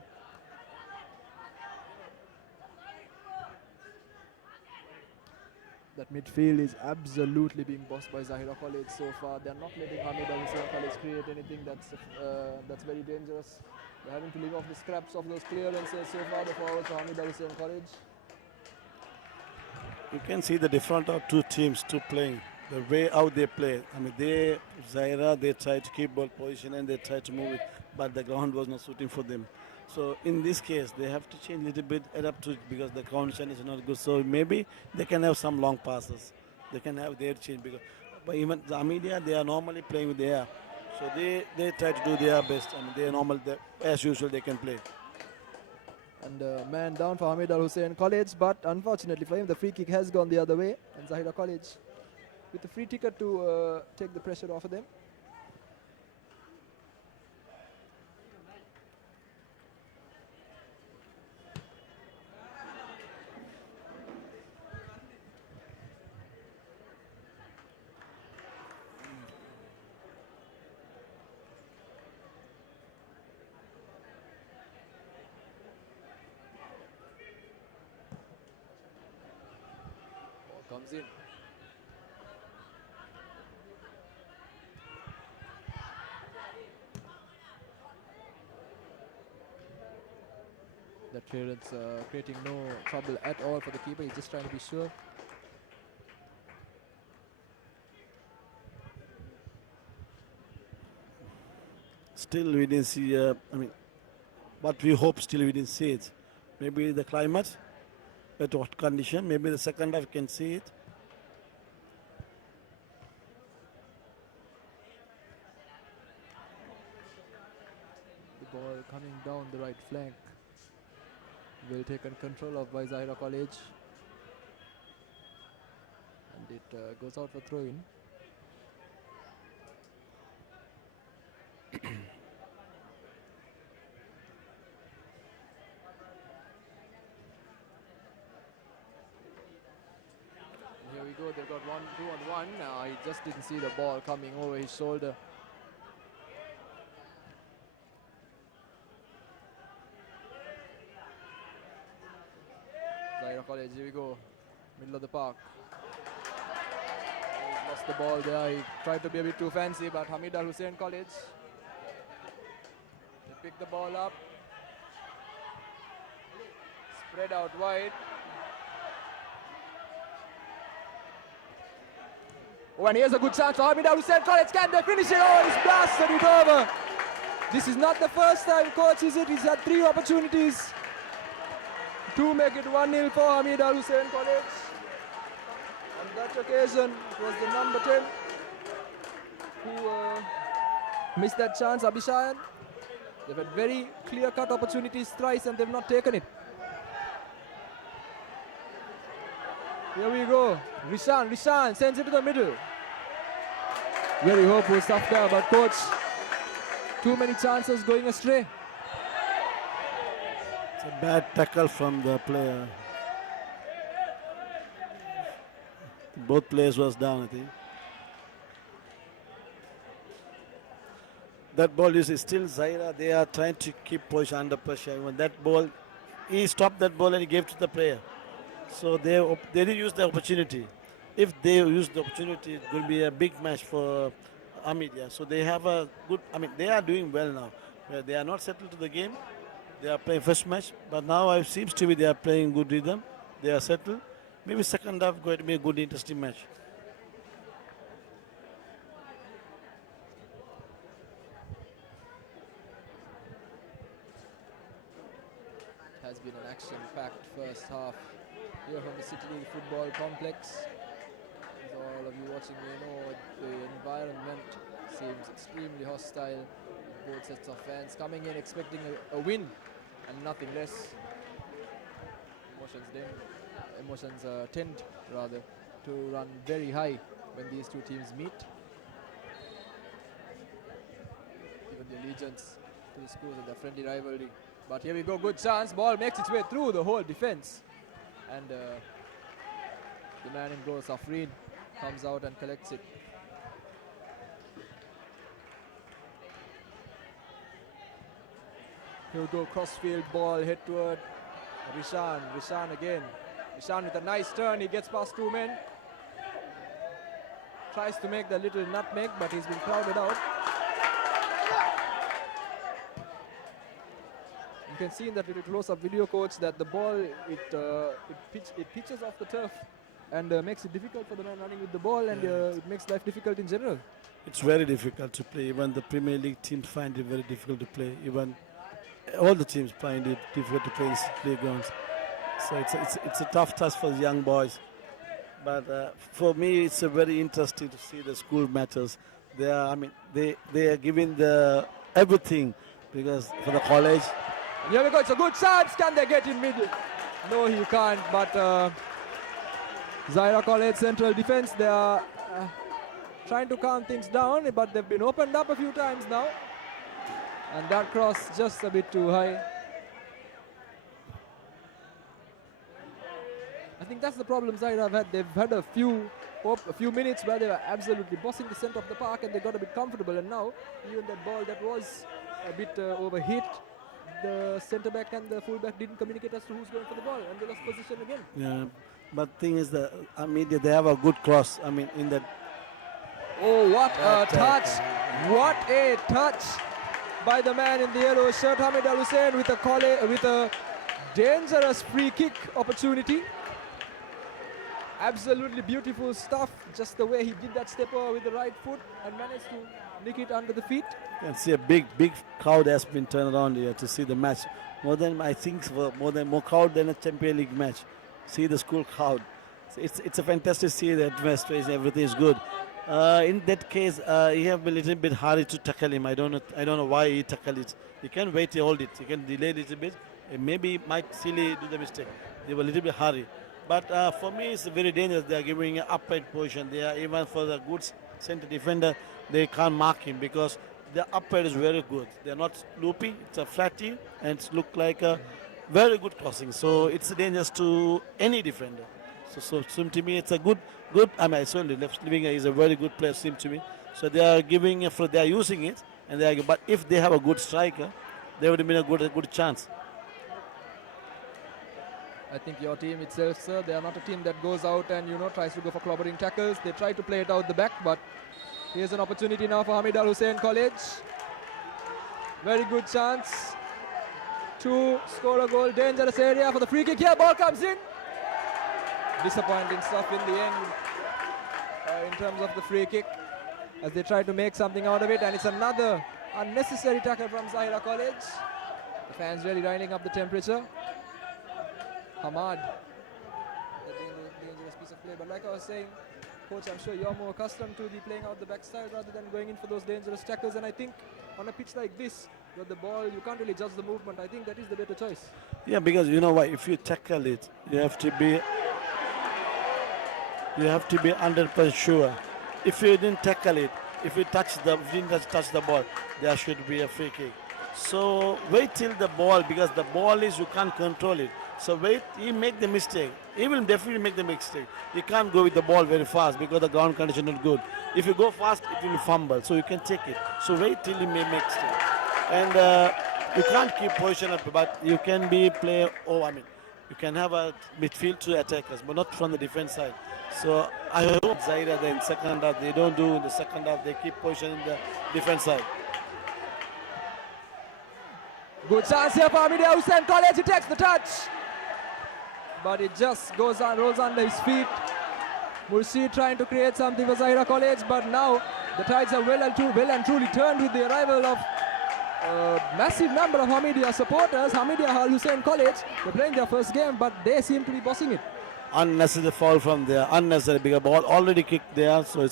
That midfield is absolutely being bossed by Zahira College so far. They're not letting Hameed Al Husseinie College create anything that's very dangerous. They're having to live off the scraps of those clearances so far, the forwards for Hameed Al Husseinie College. You can see the difference of two teams, two playing. the way how they play. I mean, Zahira, they try to keep ball position and they try to move it, but the ground was not suiting for them. So in this case, they have to change a little bit, adapt to it because the condition is not good. So maybe they can have some long passes. They can have their change because, but even the media, they are normally playing with the air. So they try to do their best. I mean, they are normal, as usual, they can play. And man down for Hameed Al Husseinie College, but unfortunately for him, the free kick has gone the other way. And Zahira College with the free ticket to take the pressure off of them. Comes in. That clearance creating no trouble at all for the keeper. He's just trying to be sure. Still, we didn't see. I mean, what we hope, still we didn't see it. Maybe the climate, at what condition? Maybe the second half can see it. The ball coming down the right flank. Well taken control of by Zahira College. And it goes out for throw-in. Here we go, they've got 2-on-1. He just didn't see the ball coming over his shoulder. Zahira College, here we go. Middle of the park. He's lost the ball there. He tried to be a bit too fancy, but Hameed Al Husseinie College. They pick the ball up. Spread out wide. Oh, and here's a good chance for Hameed Al Husseinie College. Can they finish it? Oh, he's blasted it over. This is not the first time, coach, is it? He's had 3 opportunities to make it 1-0 for Hameed Al Husseinie College. On that occasion, it was the number 10 who missed that chance, Abhishayan. They've had very clear-cut opportunities thrice and they've not taken it. Here we go. Rishan sends it to the middle. Very hopeful stuff there, but coach, too many chances going astray. It's a bad tackle from the player. Both players was down, I think. That ball is still Zahira. They are trying to keep position under pressure. When that ball, he stopped that ball and he gave to the player. So they didn't use the opportunity. If they use the opportunity, it will be a big match for Amedia. So they have a good, I mean, they are doing well now. They are not settled to the game. They are playing first match, but now it seems to be they are playing good rhythm. They are settled. Maybe second half going to be a good, interesting match. It has been an action-packed first half here from the City League Football Complex. As all of you watching may know, the environment seems extremely hostile. Both sets of fans coming in expecting a win and nothing less. Emotions tend rather to run very high when these two teams meet. Even the allegiance to the schools and the friendly rivalry. But here we go, good chance. Ball makes its way through the whole defense. And the man in goal, Safreen, comes out and collects it. Here we go, crossfield ball, head toward Rishan. Rishan again. Rishan with a nice turn, he gets past 2 men. Tries to make the little nutmeg, but he's been crowded out. You can see in that little close-up video, coach, that the ball, it pitches off the turf and makes it difficult for the man running with the ball, and it makes life difficult in general. It's very difficult to play. Even the Premier League teams find it very difficult to play. Even all the teams find it difficult to play in playgrounds. So it's a tough task for the young boys. But for me, it's a very interesting to see the school matches. They are giving the everything because for the college. Here we go. It's a good chance. Can they get in middle? No, he can't. But Zahira College central defense, they are trying to calm things down, but they've been opened up a few times now. And that cross just a bit too high. I think that's the problem Zahira have had. They've had a few minutes where they were absolutely bossing the center of the park and they got a bit comfortable. And now, even that ball that was a bit overhit, the centre back and the full back didn't communicate as to who's going for the ball, and they lost position again. Yeah, but thing is that they have a good cross. In that. Oh, what a touch! What a touch by the man in the yellow shirt, Hameed Al Husseinie, with a dangerous free kick opportunity. Absolutely beautiful stuff. Just the way he did that step over with the right foot and managed to nick it under the feet. You can see a big crowd has been turned around here to see the match. More crowd than a Champions League match. See the school crowd. It's a fantastic to see the atmosphere. Everything is good. In that case, he have a little bit hurry to tackle him. I don't know why he tackled it. He can wait to hold it. He can delay a little bit. Maybe Mike Sealy do the mistake. They were a little bit hurry. But for me, it's very dangerous. They are giving an upright position. They are even for the good center defender, they can't mark him because the upright is very good. They are not loopy. It's a flat team and it looks like a very good crossing. So it's dangerous to any defender. So seems to me it's a good. Certainly left Livinga is a very good player. Seems to me. So they are they are using it, and but if they have a good striker, there would have been a good chance. I think your team itself, sir, they are not a team that goes out and tries to go for clobbering tackles. They try to play it out the back, but here's an opportunity now for Hameed Al Husseinie College. Very good chance to score a goal. Dangerous area for the free kick here. Ball comes in. Disappointing stuff in the end in terms of the free kick as they try to make something out of it, and it's another unnecessary tackle from Zahira College. The fans really riling up the temperature. Hamad, the dangerous piece of play, but like I was saying, coach, I'm sure you're more accustomed to the playing out the backside rather than going in for those dangerous tackles, and I think on a pitch like this, with the ball, you can't really judge the movement. I think that is the better choice. Yeah, because you know why? If you tackle it, you have to be 100% sure. If you didn't tackle it, if you didn't touch the ball, there should be a free kick. So wait till the ball, because the ball is, you can't control it. So wait, he make the mistake. He will definitely make the mistake. You can't go with the ball very fast because the ground condition is not good. If you go fast, it will fumble. So you can take it. So wait till he may make mistake. And you can't keep position up, but you can you can have a midfield to attackers, but not from the defense side. So I hope Zahira in second half, they don't do in the second half, they keep position in the defense side. Good chance here for Hameed Al Husseinie College. He takes the touch, but it just rolls under his feet. Mursi trying to create something for Zahira College, but now the tides are well and truly turned with the arrival of a massive number of Hameedia supporters. Hameed Al Husseinie College, they're playing their first game, but they seem to be bossing it. Unnecessary foul from there, unnecessary, because ball already kicked there, so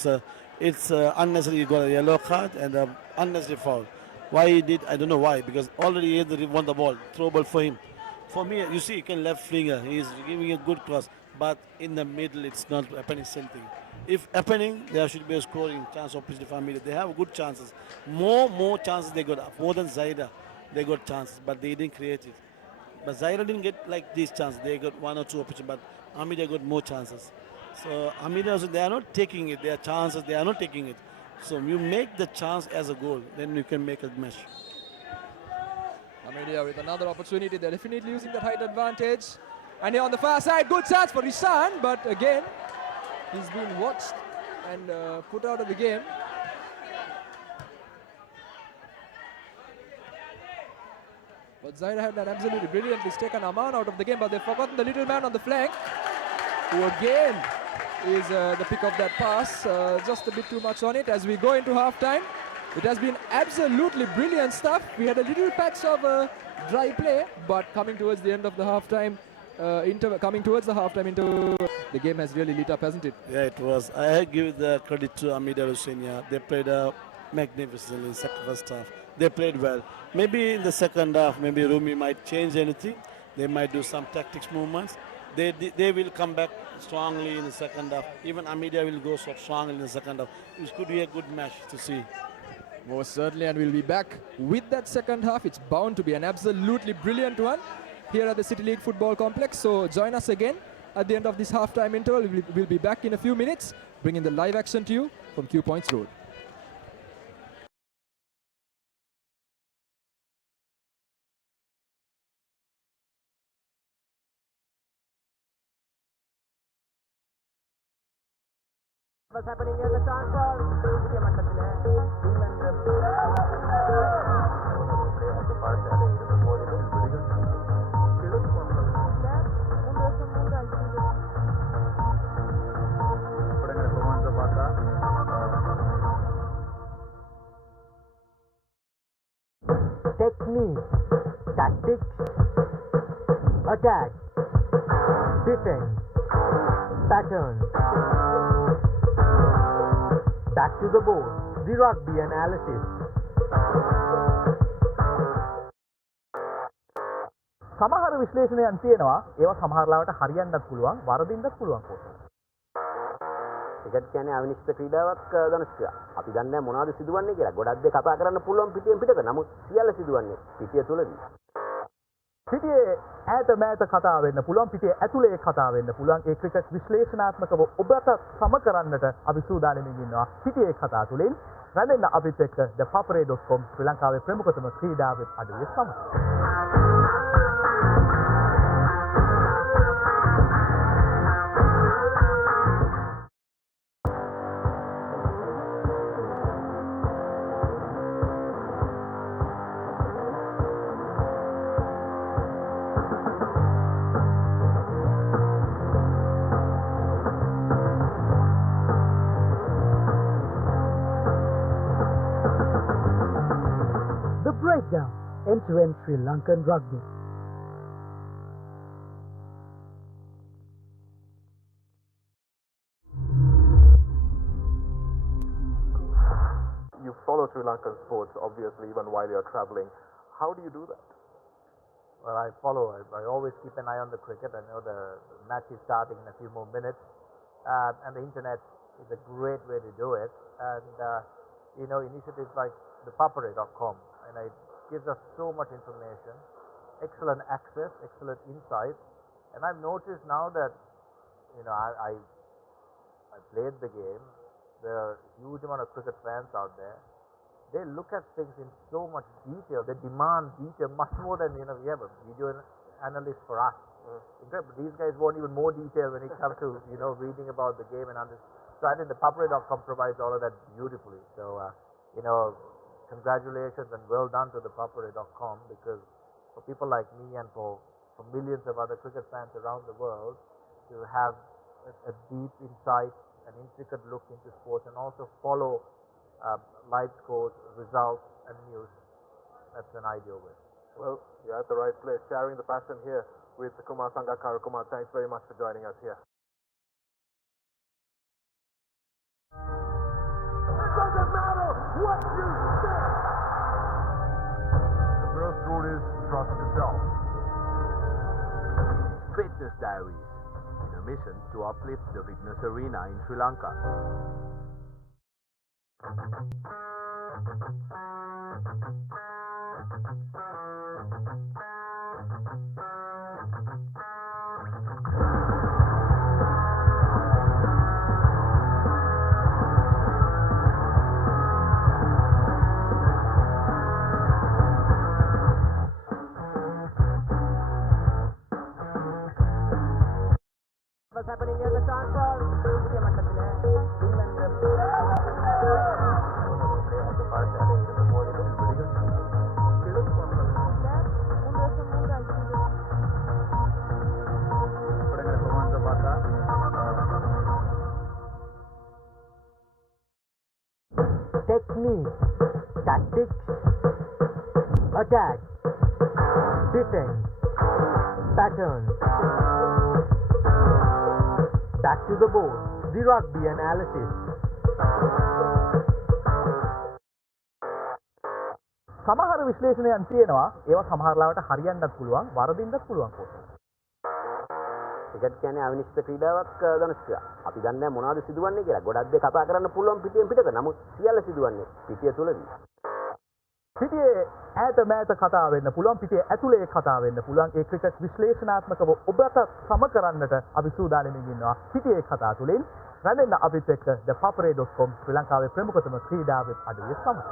it's unnecessary. You got a yellow card and an unnecessary foul. Why he did, I don't know why, because already he won the ball, throw ball for him. For me, you see, he can left finger, he's giving a good cross, but in the middle, it's not happening same thing. If happening, there should be a scoring chance opposite Hameed. They have good chances, more chances they got, more than Zahira, they got chances, but they didn't create it. But Zahira didn't get like these chances, they got one or two opportunities, but Hameed got more chances. So Hameed also, they are not taking it, their chances, they are not taking it. So you make the chance as a goal, then you can make a match. Hameedia with another opportunity, they're definitely using that height advantage. And here on the far side, good chance for Rishan, but again, he's been watched and put out of the game. But Zahira had done absolutely brilliantly, taken Aman out of the game, but they've forgotten the little man on the flank, who again is the pick of that pass. Just a bit too much on it as we go into half-time. It has been absolutely brilliant stuff. We had a little patch of dry play, but coming towards the end of the half-time, coming towards the half-time interval, the game has really lit up, hasn't it? Yeah, it was. I give the credit to Hameed Al Husseinie. They played magnificently in the first half. They played well. Maybe in the second half, maybe Rumi might change anything. They might do some tactics movements. They will come back strongly in the second half. Even Amidia will go so strongly in the second half. It could be a good match to see. Most certainly, and we'll be back with that second half. It's bound to be an absolutely brilliant one here at the City League Football Complex. So join us again at the end of this half-time interval. We'll be back in a few minutes, bringing the live action to you from Q Points Road. What's happening here? The transfer. Technique, tactics, attack, defense, patterns. Back to the board, the rugby analysis. සමහර විශ්ලේෂණයන් තියෙනවා ඒවා සමහර ලාවට හරියන්නත් පුළුවන් වරදින්නත් පුළුවන් කොට. Cricket කියන්නේ අවිනිශ්චිත ක්‍රීඩාවක් ධනුෂ්කයා. අපි දන්නේ නැහැ මොනවද සිදුවන්නේ කියලා. ගොඩක් දේ කතා කරන්න පුළුවන් පිටියෙන් පිටක. නමුත් සියල්ල සිදුවන්නේ පිටිය තුලදී. පිටියේ ඈත මෑත කතා වෙන්න පුළුවන් පිටියේ ඇතුලේ කතා වෙන්න පුළුවන් ඒ ක්‍රිකට් විශ්ලේෂණාත්මකව ඔබට සම කරන්නට අපි සූදානම්ින් ඉන්නවා පිටියේ කතා තුලින් රැඳෙන්න අපිත් එක්ක ThePapare.com ශ්‍රී ලංකාවේ ප්‍රමුඛතම ක්‍රීඩා වෙබ් අඩවිය සමග. Breakdown end-to-end Sri Lankan rugby. You follow Sri Lankan sports, obviously, even while you're traveling. How do you do that? Well, I follow. I always keep an eye on the cricket. I know the match is starting in a few more minutes. And the internet is a great way to do it. And, initiatives like ThePapare.com, and it gives us so much information, excellent access, excellent insight. And I've noticed now that, I played the game. There are a huge amount of cricket fans out there. They look at things in so much detail. They demand detail much more than, we have a video analyst for us. Incredible. These guys want even more detail when it comes to, reading about the game and understanding. So I think ThePapare.com provides all of that beautifully. So, congratulations and well done to ThePapare.com, because for people like me and for millions of other cricket fans around the world to have a deep insight, an intricate look into sports, and also follow live scores, results, and news, that's an ideal way. Well, you're at the right place, sharing the passion here with Kumar Sangakkara. Kumar, thanks very much for joining us here. It doesn't matter what you say. The first rule is trust yourself. Fitness Diaries, in a mission to uplift the fitness arena in Sri Lanka. What's happening here? The transfer. technique, tactics, attack, defense, pattern. Back to the board, the rugby analysis. සමහර විශ්ලේෂණයන් තියෙනවා ඒවා සමහරලාවට හරියන්නත් පුළුවන් වරදින්නත් පුළුවන් පොත. Cricket කියන්නේ අවිනිශ්චිත ක්‍රීඩාවක් ධනුෂ්කා. අපි දන්නේ නැහැ මොනවද සිදුවන්නේ කියලා. ගොඩක් දේ කතා කරන්න පුළුවන් පිටියෙන් පිටක. නමුත් සියල්ල සිදුවන්නේ පිටිය තුලදී. පිටියේ ඈත මෑත කතා වෙන්න පුළුවන් පිටියේ ඇතුලේ කතා වෙන්න පුළුවන් ඒ ක්‍රිකට් විශ්ලේෂණාත්මකව ඔබට සම කරන්නට අපි සූදානම්ින් ඉන්නවා පිටියේ කතා තුලින්. රැඳෙන්න අපිත් එක්ක ThePapare.com ශ්‍රී ලංකාවේ ප්‍රමුඛතම ක්‍රීඩා වෙබ් අඩවිය සමග.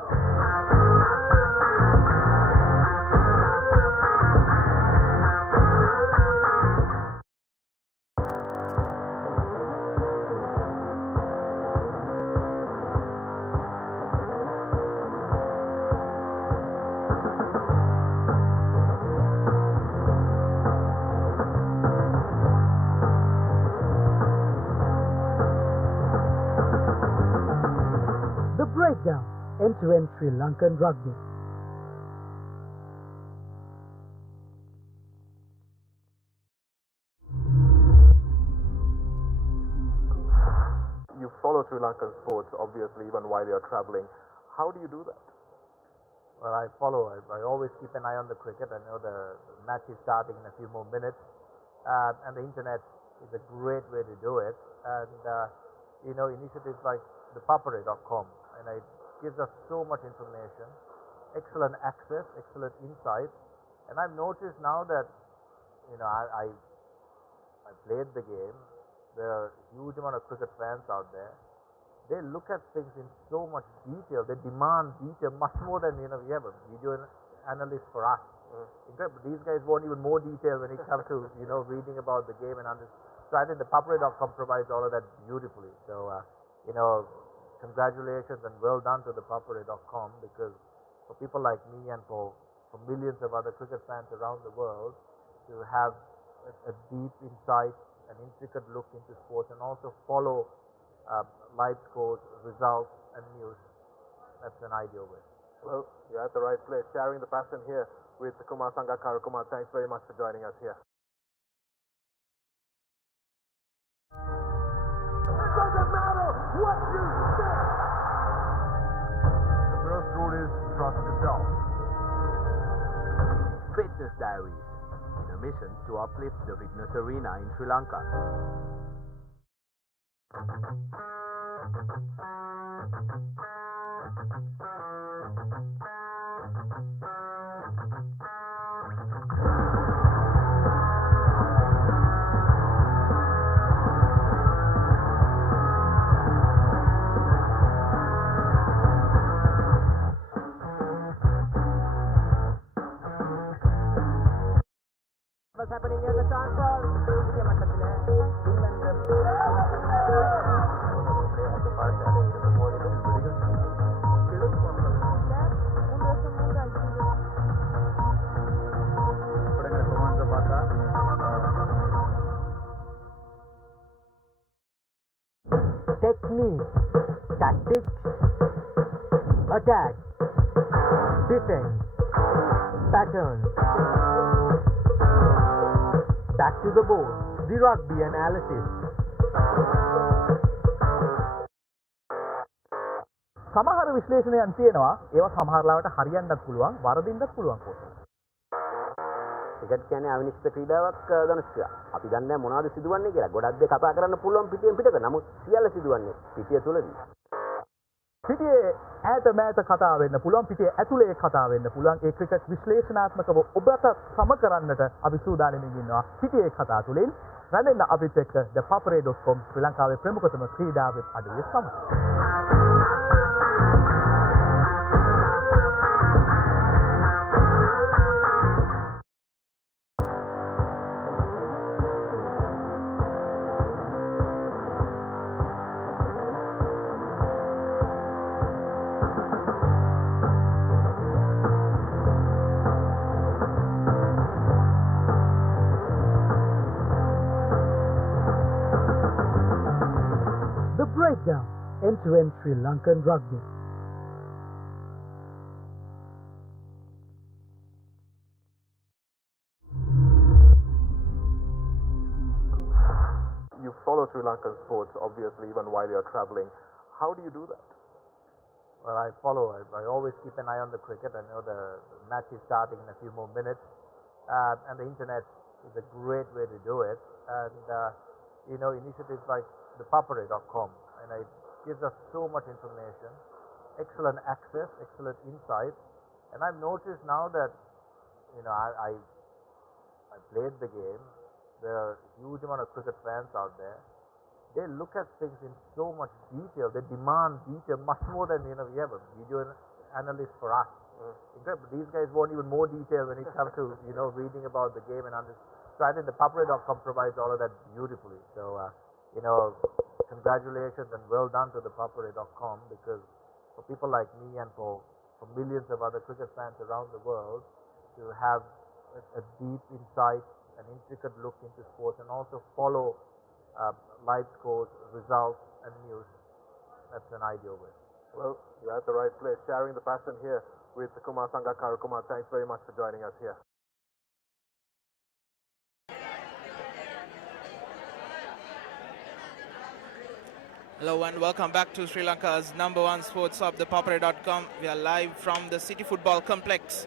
The breakdown end-to-end Sri Lankan rugby. You follow Sri Lankan sports, obviously, even while you're traveling. How do you do that? Well, I follow. I always keep an eye on the cricket. I know the match is starting in a few more minutes. And the internet is a great way to do it. And, initiatives like ThePapare.com, and it gives us so much information, excellent access, excellent insight. And I've noticed now that, I played the game. There are a huge amount of cricket fans out there. They look at things in so much detail. They demand detail much more than, we have a video analyst for us. Incredible. These guys want even more detail when it comes to, reading about the game and understanding. So I think the ThePapare.com provides all of that beautifully. So, congratulations and well done to the ThePapare.com, because for people like me and for millions of other cricket fans around the world to have a deep insight, an intricate look into sports, and also follow live scores, results, and news, that's an ideal way. Well, you're at the right place, sharing the passion here with Kumar Sangakkara. Kumar, thanks very much for joining us here. It doesn't matter what you think. The first rule is trust yourself. Fitness Diaries, in a mission to uplift the fitness arena in Sri Lanka. What's happening here? The transfer. Technique, tactics, attack, defense, pattern. Back to the board, the rugby analysis. සමහර විශ්ලේෂණයන් තියෙනවා ඒවා සමහරලාවට හරියන්නත් පුළුවන් වරදින්නත් පුළුවන් පොත. Cricket කියන්නේ අවිනිශ්චිත ක්‍රීඩාවක් ධනුෂ්කා. අපි දන්නේ නැහැ මොනවද සිදුවන්නේ කියලා. ගොඩක් දේ කතා කරන්න පුළුවන් පිටියෙන් පිටක. නමුත් සියල්ල සිදුවන්නේ පිටිය තුලදී. පිටියේ ඈත මෑත කතා වෙන්න පුළුවන් පිටියේ ඇතුලේ කතා වෙන්න පුළුවන් ඒ ක්‍රිකට් විශ්ලේෂණාත්මකව ඔබට සම කරන්නට අපි සූදානම්ින් ඉන්නවා පිටියේ කතා තුලින්. රැඳෙන්න අපිත් එක්ක ThePapare.com ශ්‍රී ලංකාවේ ප්‍රමුඛතම ක්‍රීඩා වෙබ් අඩවිය සමග. The breakdown end-to-end Sri Lankan rugby. follow Sri Lankan sports, obviously, even while you're traveling. How do you do that? Well, I follow. I always keep an eye on the cricket. I know the match is starting in a few more minutes, and the internet is a great way to do it. And initiatives like ThePapare.com, and it gives us so much information, excellent access, excellent insight. And I've noticed now that I played the game. There are a huge amount of cricket fans out there. They look at things in so much detail. They demand detail much more than we have a video analyst for us. Incredible. These guys want even more detail when it comes to reading about the game and understanding. So I think the ThePapare.com provides all of that beautifully. So congratulations and well done to the ThePapare.com, because for people like me and for millions of other cricket fans around the world to have a deep insight, an intricate look into sports, and also follow live scores, results, and news. That's an ideal way. Well, you're at the right place, sharing the passion here with Kumar Sangakkara. Kumar, thanks very much for joining us here. Hello and welcome back to Sri Lanka's #1 sports hub, ThePapare.com. We are live from the City Football Complex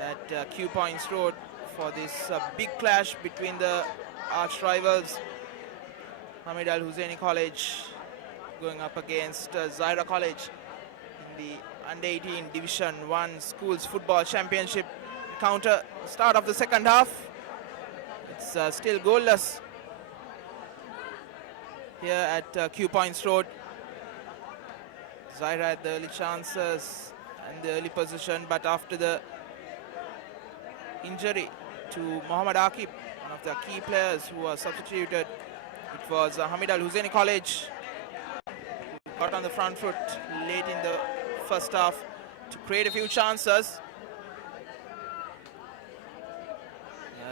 at Q Points Road for this big clash between the arch rivals. Hameed Al Husseinie College going up against Zahira College in the Under-18 Division 1 Schools Football Championship counter. Start of the second half. It's still goalless here at Q Points Road. Zahira had the early chances and the early position, but after the injury to Mohammad Akib, one of the key players who was substituted, it was Hameed Al Husseinie College who got on the front foot late in the first half to create a few chances.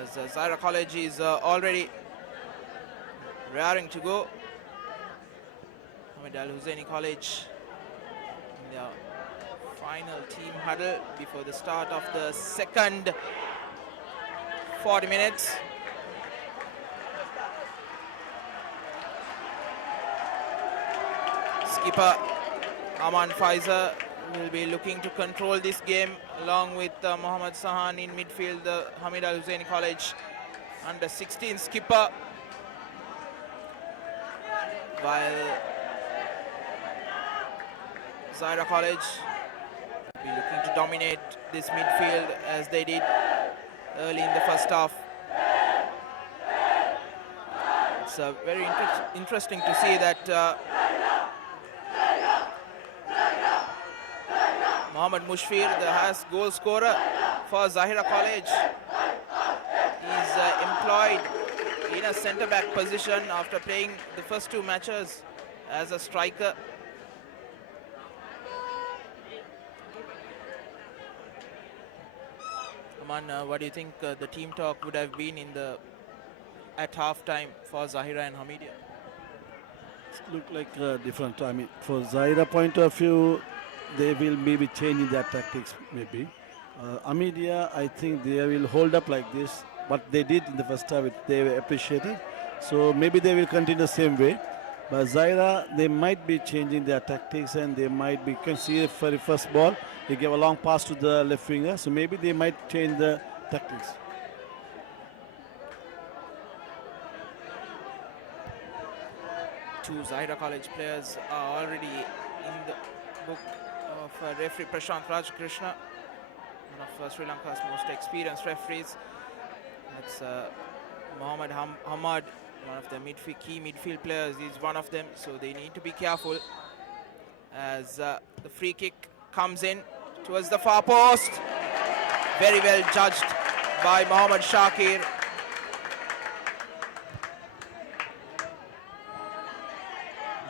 As Zahira College is already raring to go. Hameed Al Husseinie College in the final team huddle before the start of the second 40 minutes. Skipper Aman Faizer will be looking to control this game along with Mohammad Sahan in midfield, the Hameed Al Husseinie College Under-16 skipper, while Zahira College will be looking to dominate this midfield as they did early in the first half. It's very interesting to see that Mohammad Mushfir, the highest goal scorer for Zahira College, is employed in a centre-back position after playing the first two matches as a striker. Aman, what do you think the team talk would have been at half-time for Zahira and Hameedia? It looked like different. I mean, for Zahira point of view, they will maybe changing their tactics maybe. Hameedia, I think they will hold up like this. What they did in the first half, they were appreciated. So maybe they will continue the same way. But Zahira, they might be changing their tactics, and they might be, you can see for the first ball, they gave a long pass to the left winger. So maybe they might change the tactics. Two Zahira College players are already in the book of referee Prashant Rajkrishna, one of Sri Lanka's most experienced referees. That's Mohammad Hamad, one of the key midfield players. He's one of them, so they need to be careful as the free kick comes in towards the far post. Very well judged by Mohammad Shakir.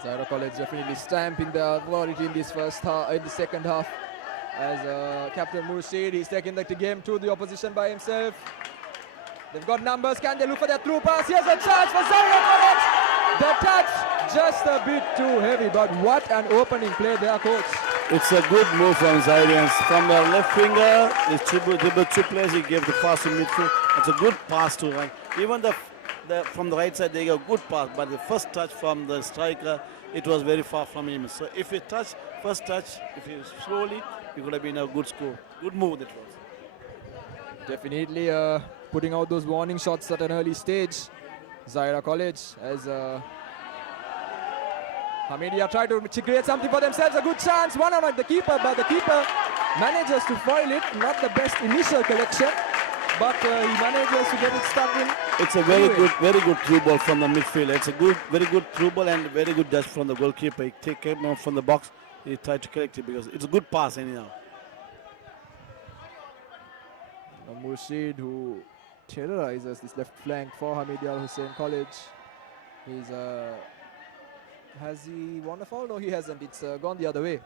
Zahira College definitely stamping the authority in this in the second half. As Captain Murshid, he's taking the game to the opposition by himself. They've got numbers. Can they look for their through pass? Here's a chance for Zahira College. The touch just a bit too heavy, but what an opening play there, coach. It's a good move from Zahirians. From the left winger, he dribbled two players, he gave the pass to midfield. It's a good pass to run. Even the from the right side, they got good pass, but the first touch from the striker, it was very far from him. So if he first touch, if he slowly, it could have been a good score. Good move that was. Definitely putting out those warning shots at an early stage. Zahira College as Hameed tried to create something for themselves. A good chance, one on the keeper, but the keeper manages to foil it. Not the best initial collection, but he manages to get it stuck in. It's a very good through ball from the midfield. It's a very good through ball and very good dash from the goalkeeper. He take him out from the box. He tried to collect it because it's a good pass anyhow. Murshid, who terrorizes this left flank for Hameed Al Husseinie College. He's has he won a foul? No, he hasn't. It's gone the other way.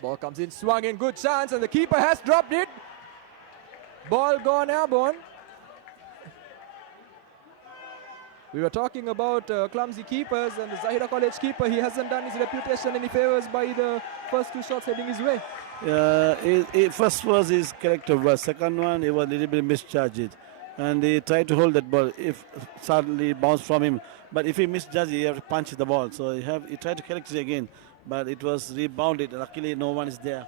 Ball comes in, swung in, good chance, and the keeper has dropped it. Ball gone airborne. We were talking about clumsy keepers, and the Zahira College keeper, he hasn't done his reputation any favors by the first two shots heading his way. First was his character, but second one, he was a little bit mischarged. And he tried to hold that ball. If suddenly it bounced from him, but if he misjudged, he have to punch the ball. So he tried to collect it again, but it was rebounded. Luckily, no one is there.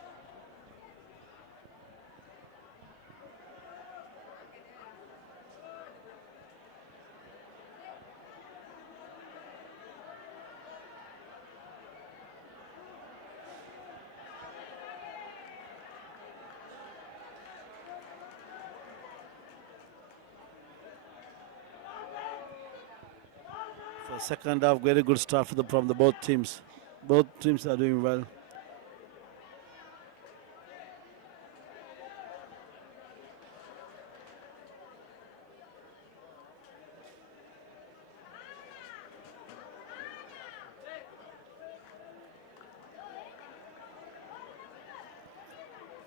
So second half, very good start from the both teams. Both teams are doing well.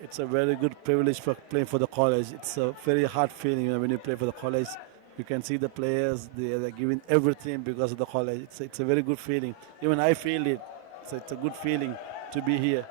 It's a very good privilege for playing for the college. It's a very hard feeling when you play for the college. You can see the players, they're giving everything because of the college. It's a very good feeling. Even I feel it. So it's a good feeling to be here.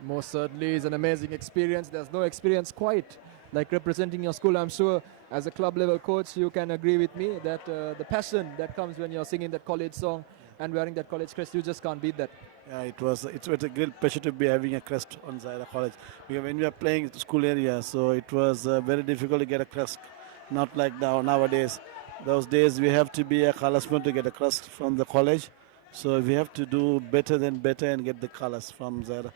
Most certainly is an amazing experience. There's no experience quite like representing your school. I'm sure as a club level coach you can agree with me that the passion that comes when you're singing that college song and wearing that college crest, you just can't beat that. Yeah, it's a great pleasure to be having a crest on Zahira College. Because when we are playing at the school area, so it was very difficult to get a crest. Not like nowadays. Those days we have to be a colorsman to get a crest from the college. So we have to do better and get the colors from Zahira.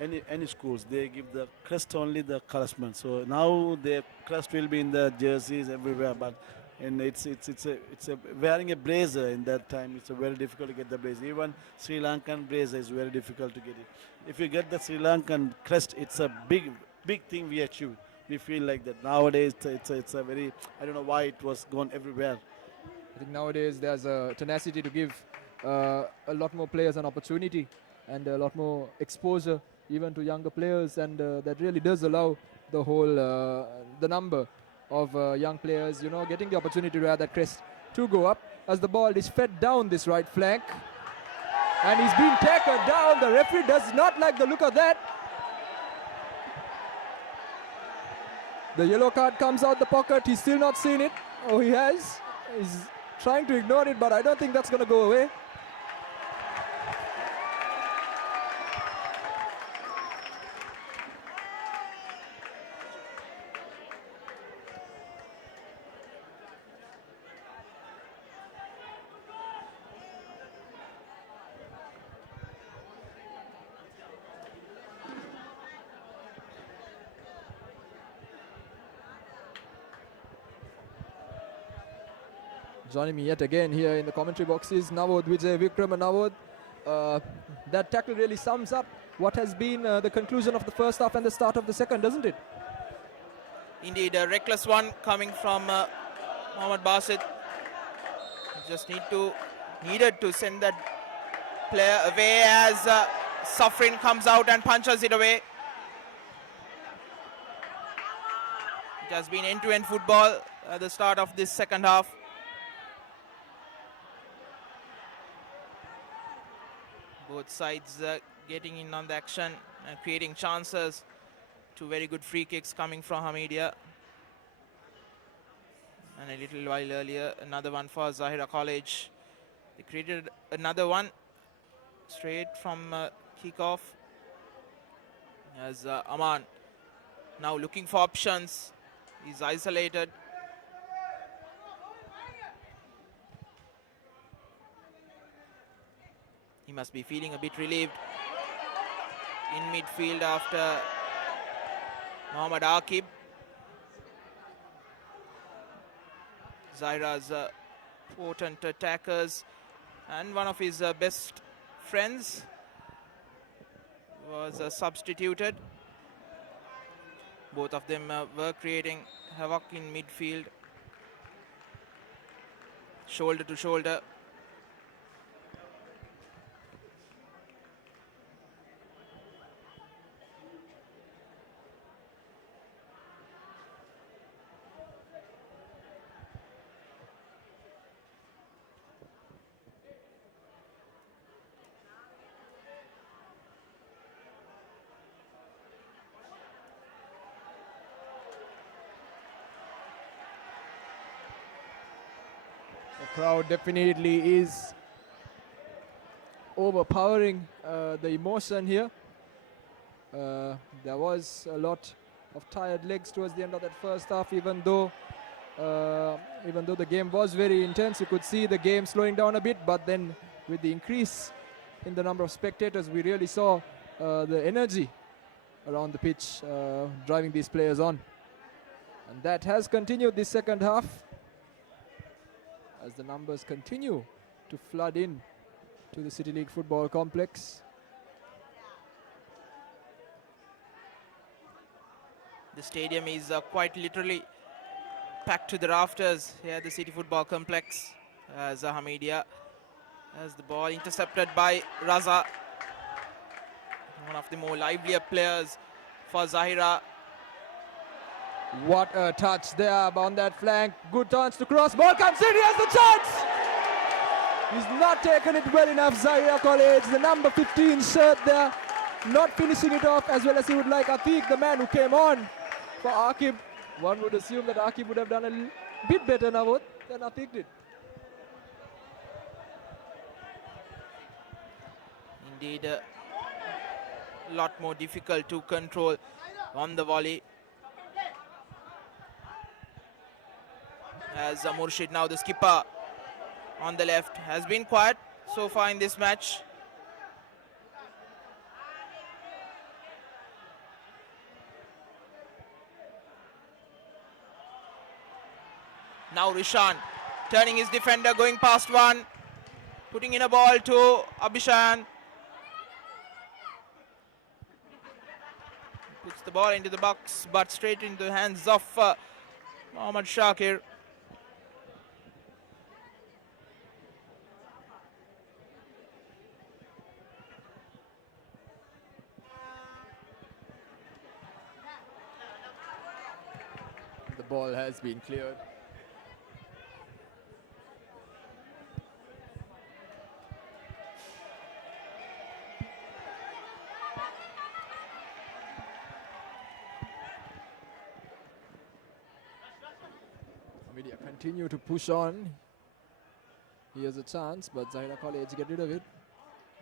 Any schools, they give the crest only the colorsman. So now the crest will be in the jerseys everywhere, but and it's a wearing a blazer in that time. It's very difficult to get the blazer. Even Sri Lankan blazer is very difficult to get it. If you get the Sri Lankan crest, it's a big thing we achieve. We feel like that nowadays. It's a very, I don't know why it was gone everywhere. I think nowadays there's a tenacity to give a lot more players an opportunity and a lot more exposure even to younger players, and that really does allow the whole the number of young players, getting the opportunity to wear that crest to go up as the ball is fed down this right flank. And he's being taken down. The referee does not like the look of that. The yellow card comes out the pocket. He's still not seen it. Oh, he has. He's trying to ignore it, but I don't think that's going to go away. Joining me yet again here in the commentary box is Navod Vijay Vikram. And Navod, that tackle really sums up what has been the conclusion of the first half and the start of the second, doesn't it? Indeed, a reckless one coming from Mohammad Basit. Just needed to send that player away as Safrin comes out and punches it away. It has been end-to-end football. at the start of this second half. Both sides getting in on the action and creating chances. Two very good free kicks coming from Hameedia. And a little while earlier, another one for Zahira College. They created another one straight from kickoff. As Aman now looking for options. He's isolated. He must be feeling a bit relieved in midfield after Mohammad Aqib. Zahira's potent attackers and one of his best friends was substituted. Both of them were creating havoc in midfield, shoulder to shoulder. The crowd definitely is overpowering the emotion here. There was a lot of tired legs towards the end of that first half, even though the game was very intense. You could see the game slowing down a bit, but then with the increase in the number of spectators, we really saw the energy around the pitch driving these players on. And that has continued this second half as the numbers continue to flood in to the City League football complex. The stadium is quite literally packed to the rafters here at the City Football Complex. As Hameedia has the ball intercepted by Raza, one of the more livelier players for Zahira. What a touch there on that flank. Good chance to cross. Ball comes in. He has the chance. He's not taken it well enough. Zahira College, the number 15 shirt there, not finishing it off as well as he would like. Atiq, the man who came on for Aqib. One would assume that Aqib would have done a bit better now than Atiq did. Indeed, a lot more difficult to control on the volley. As Murshid, now the skipper on the left, has been quiet so far in this match. Now Rishan turning his defender, going past one, putting in a ball to Abhishan. Puts the ball into the box, but straight into the hands of Mohammad Shakir. The ball has been cleared. Media continue to push on. Here's a chance, but Zahira College get rid of it.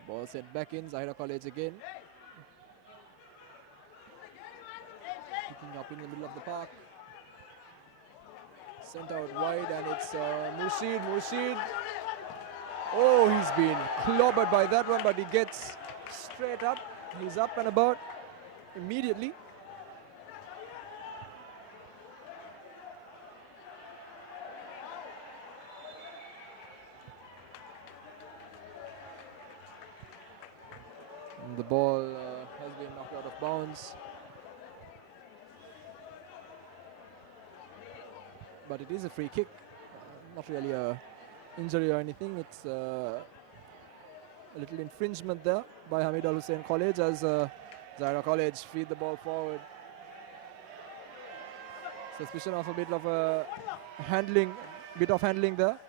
Ball sent back in. Zahira College again. Picking up in the middle of the park. Sent out wide, and it's Murshid. Murshid. Oh, he's been clobbered by that one, but he gets straight up. He's up and about immediately. And the ball has been knocked out of bounds. But it is a free kick, not really a injury or anything. It's a little infringement there by Hameed Al Husseinie College as Zahira College feed the ball forward. Suspicion of a bit of handling there.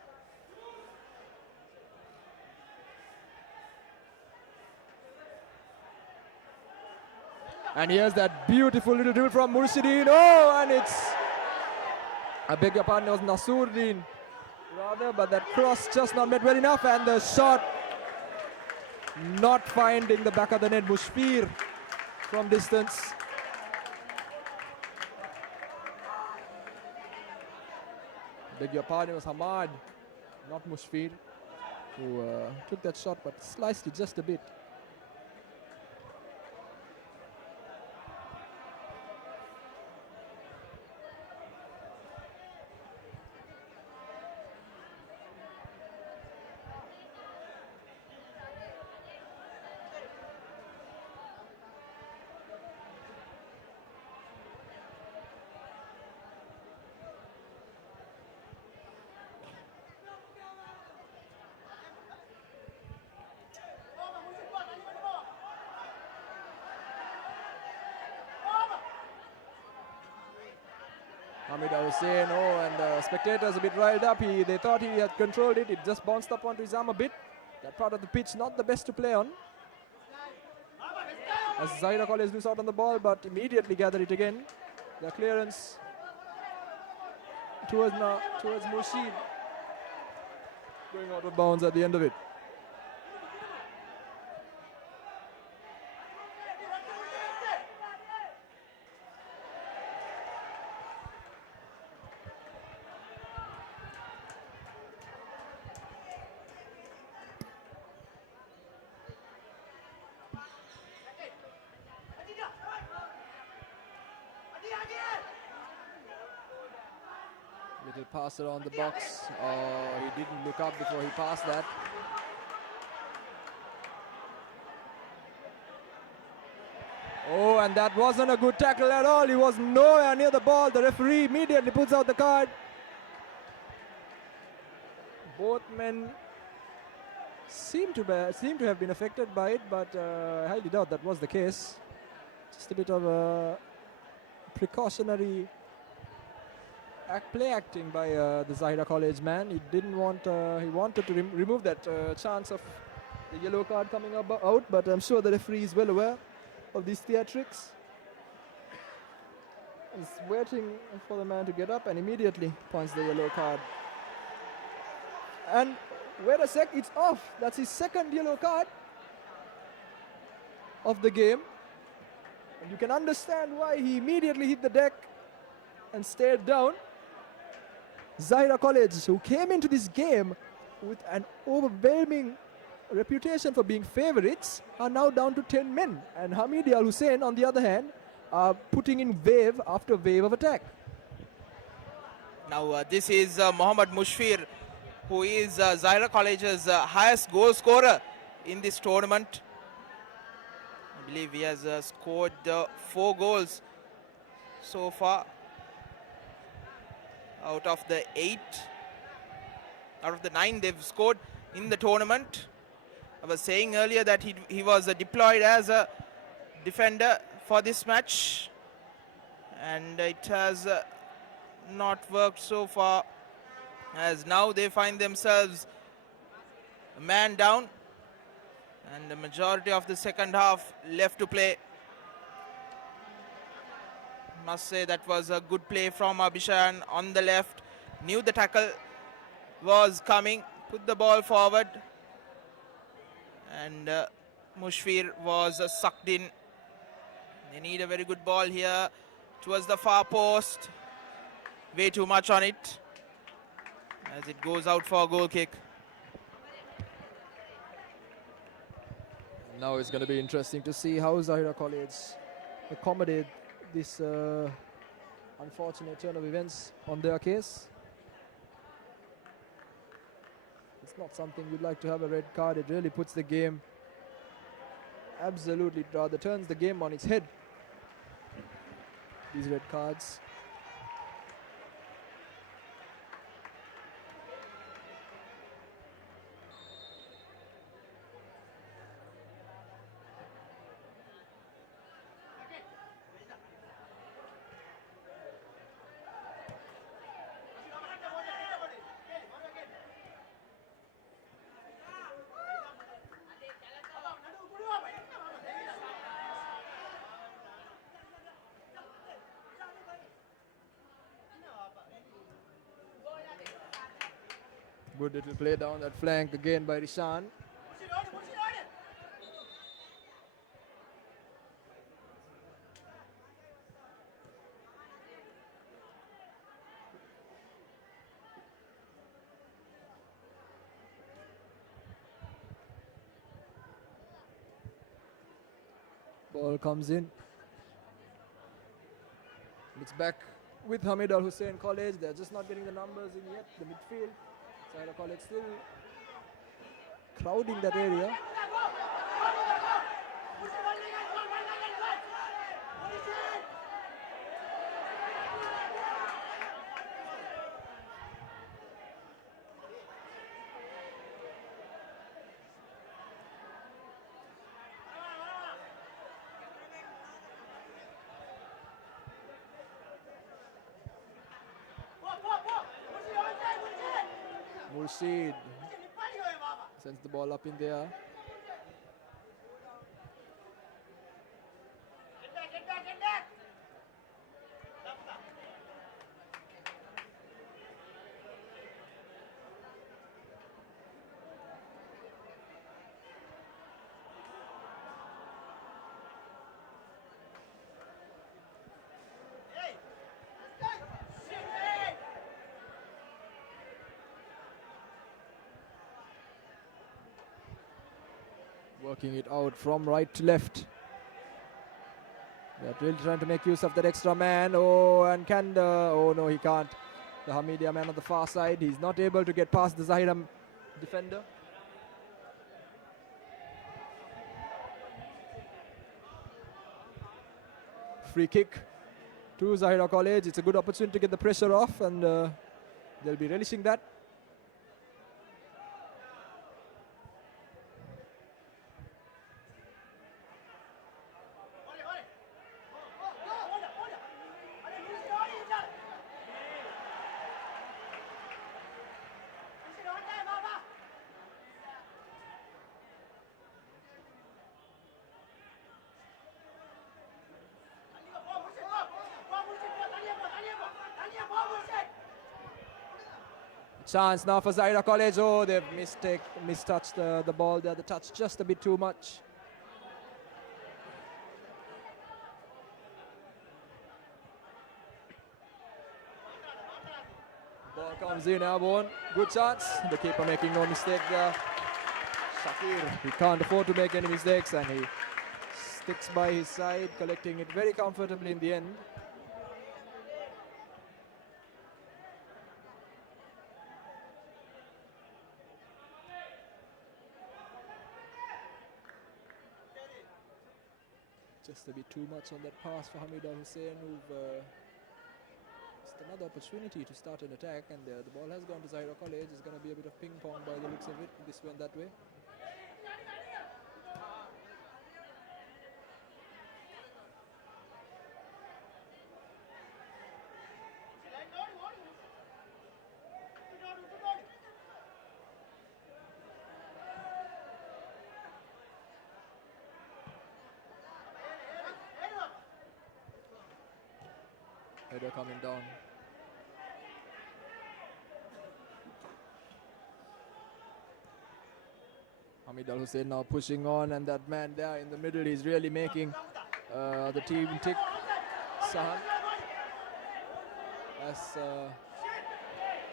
And here's that beautiful little dribble from Murshideen. Oh, and it's, I beg your pardon, it was Nasruddin rather, but that cross just not met well enough, and the shot not finding the back of the net. Mushfir from distance. Beg your pardon, it was Hamad, not Mushfir, who took that shot but sliced it just a bit. Hameed Al Husseinie, and the spectators a bit riled up. They thought he had controlled it. It just bounced up onto his arm a bit. That part of the pitch not the best to play on. As Zahira College lose out on the ball, but immediately gather it again. The clearance towards Murshid, going out of bounds at the end of it. Little pass around the box. He didn't look up before he passed that. Oh, and that wasn't a good tackle at all. He was nowhere near the ball. The referee immediately puts out the card. Both men seem to have been affected by it, but I highly doubt that was the case. Just a bit of a precautionary play acting by the Zahira College man. He didn't want, he wanted to remove that chance of the yellow card coming out, but I'm sure the referee is well aware of these theatrics. He's waiting for the man to get up and immediately points the yellow card. And wait a sec, it's off. That's his second yellow card of the game. And you can understand why he immediately hit the deck and stayed down. Zahira College, who came into this game with an overwhelming reputation for being favorites, are now down to 10 men. And Hameed Al Husseinie, on the other hand, are putting in wave after wave of attack. Now this is Mohammad Mushfir, who is Zahira College's highest goal scorer in this tournament. I believe he has scored 4 goals so far out of the 9 they've scored in the tournament. I was saying earlier that he was deployed as a defender for this match, and it has not worked so far, as now they find themselves a man down and the majority of the second half left to play. Must say that was a good play from Abhishan on the left. Knew the tackle was coming, put the ball forward, and Mushfir was sucked in. They need a very good ball here towards the far post. Way too much on it as it goes out for a goal kick. Now it's going to be interesting to see how Zahira College accommodate this unfortunate turn of events on their case. It's not something you'd like to have a red card. It really puts the game absolutely, rather turns the game on its head, these red cards. Good little play down that flank again by Rishan. Ball comes in. It's back with Hameed Al Husseinie College. They're just not getting the numbers in yet. The midfield. Zahira College still crowding that area. Murshid sends the ball up in there. Working it out from right to left. They're really trying to make use of that extra man. Oh, and Kanda. Oh, no, he can't. The Hameedia man on the far side. He's not able to get past the Zahira defender. Free kick to Zahira College. It's a good opportunity to get the pressure off, and they'll be relishing that. Chance now for Zahira College. Oh, they've mistouched the ball there. The touch just a bit too much. Ball comes in, airborne. Good chance. The keeper making no mistake there. Shakir, he can't afford to make any mistakes, and he sticks by his side, collecting it very comfortably in the end. Just a bit too much on that pass for Hameed Al Husseinie, who've just another opportunity to start an attack, and the ball has gone to Zahira College. It's going to be a bit of ping pong by the looks of it, this way and that way. Header coming down. Hameed Al Husseinie now pushing on, and that man there in the middle is really making the team tick. Sahan, as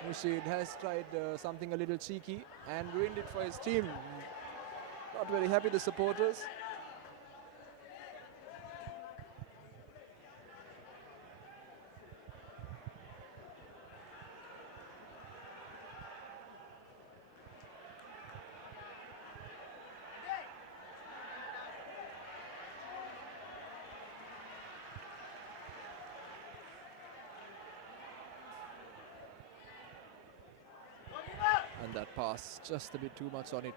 Murshid has tried something a little cheeky and ruined it for his team. Not very happy, the supporters. And that pass, just a bit too much on it.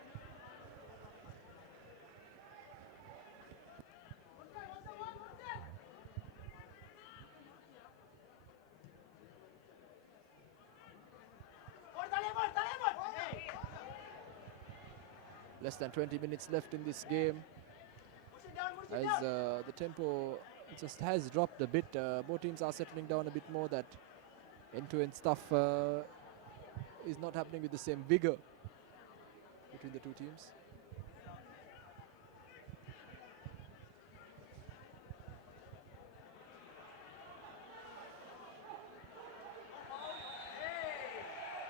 Less than 20 minutes left in this game, as the tempo just has dropped a bit. Both teams are settling down a bit more. That end-to-end stuff is not happening with the same vigor between the two teams.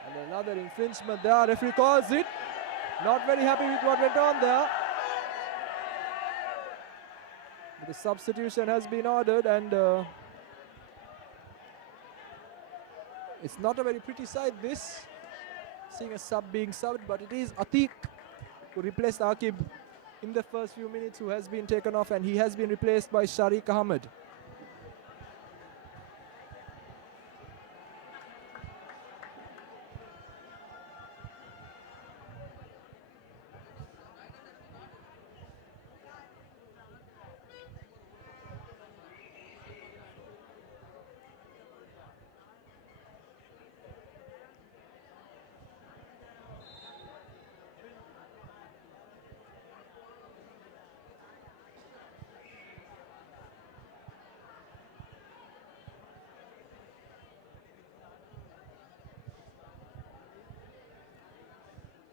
And another infringement there. Referee calls it. Not very happy with what went on there. The substitution has been ordered, and it's not a very pretty sight, this, seeing a sub being subbed, but it is Atiq who replaced Akib in the first few minutes, who has been taken off, and he has been replaced by Sharik Ahmed.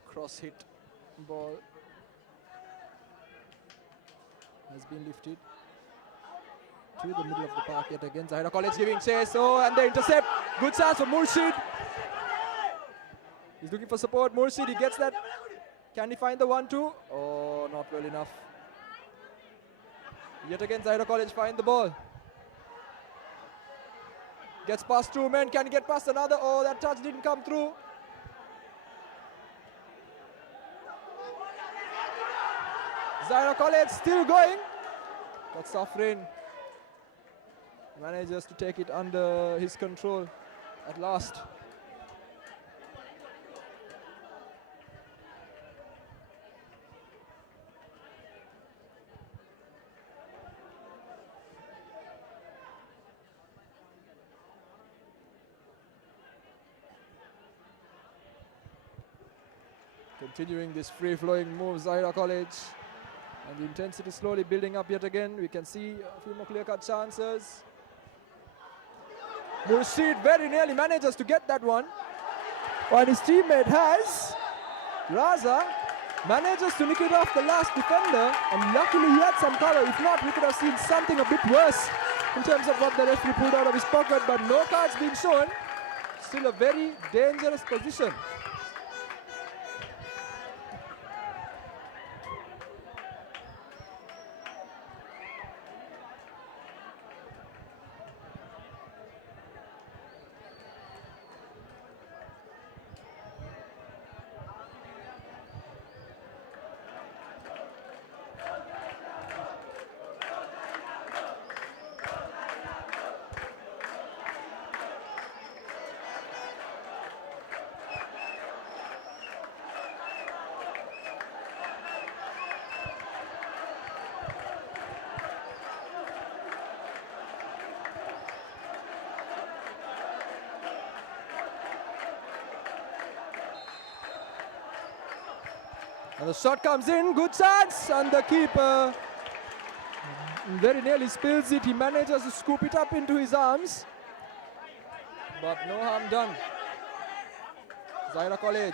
Cross hit ball has been lifted to the middle of the park yet again. Zahira College giving chase, and the intercept. Good chance for Murshid. He's looking for support. Murshid, he gets that. Can he find the 1-2? Oh, not well enough. Yet again, Zahira College find the ball. Gets past two men. Can he get past another? Oh, that touch didn't come through. Zahira College still going, but Safrin manages to take it under his control at last. Continuing this free-flowing move, Zahira College. And the intensity slowly building up yet again. We can see a few more clear-cut chances. Murshid very nearly manages to get that one. While his teammate has. Raza manages to nick it off the last defender. And luckily he had some cover. If not, we could have seen something a bit worse in terms of what the referee pulled out of his pocket. But no cards being shown. Still a very dangerous position. And the shot comes in, good chance, and the keeper very nearly spills it. He manages to scoop it up into his arms, but no harm done. Zahira College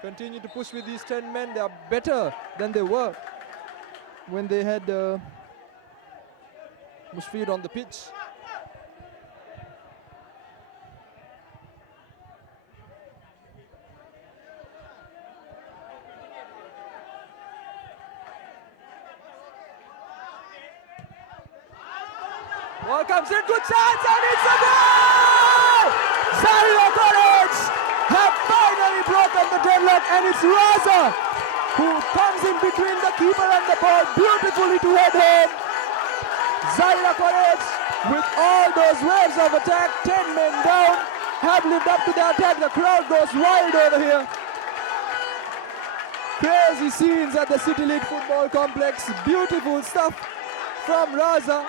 continue to push with these 10 men. They are better than they were when they had Mushfiq on the pitch. Ball comes in, good chance, and it's a goal! Zahira College have finally broken the deadlock, and it's Raza who comes in between the keeper and the ball beautifully to head home. Zahira College, with all those waves of attack, 10 men down, have lived up to the attack. The crowd goes wild over here. Crazy scenes at the City League Football Complex. Beautiful stuff from Raza.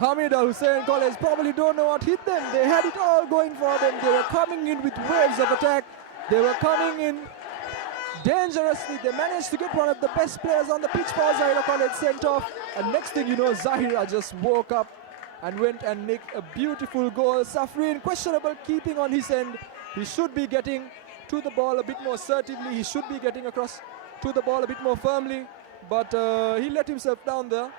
Hameed Al Husseinie College probably don't know what hit them. They had it all going for them. They were coming in with waves of attack. They were coming in dangerously. They managed to get one of the best players on the pitch for Zahira College sent off. And next thing you know, Zahira just woke up and went and nicked a beautiful goal. Safrin, questionable keeping on his end. He should be getting to the ball a bit more assertively. He should be getting across to the ball a bit more firmly, but he let himself down there.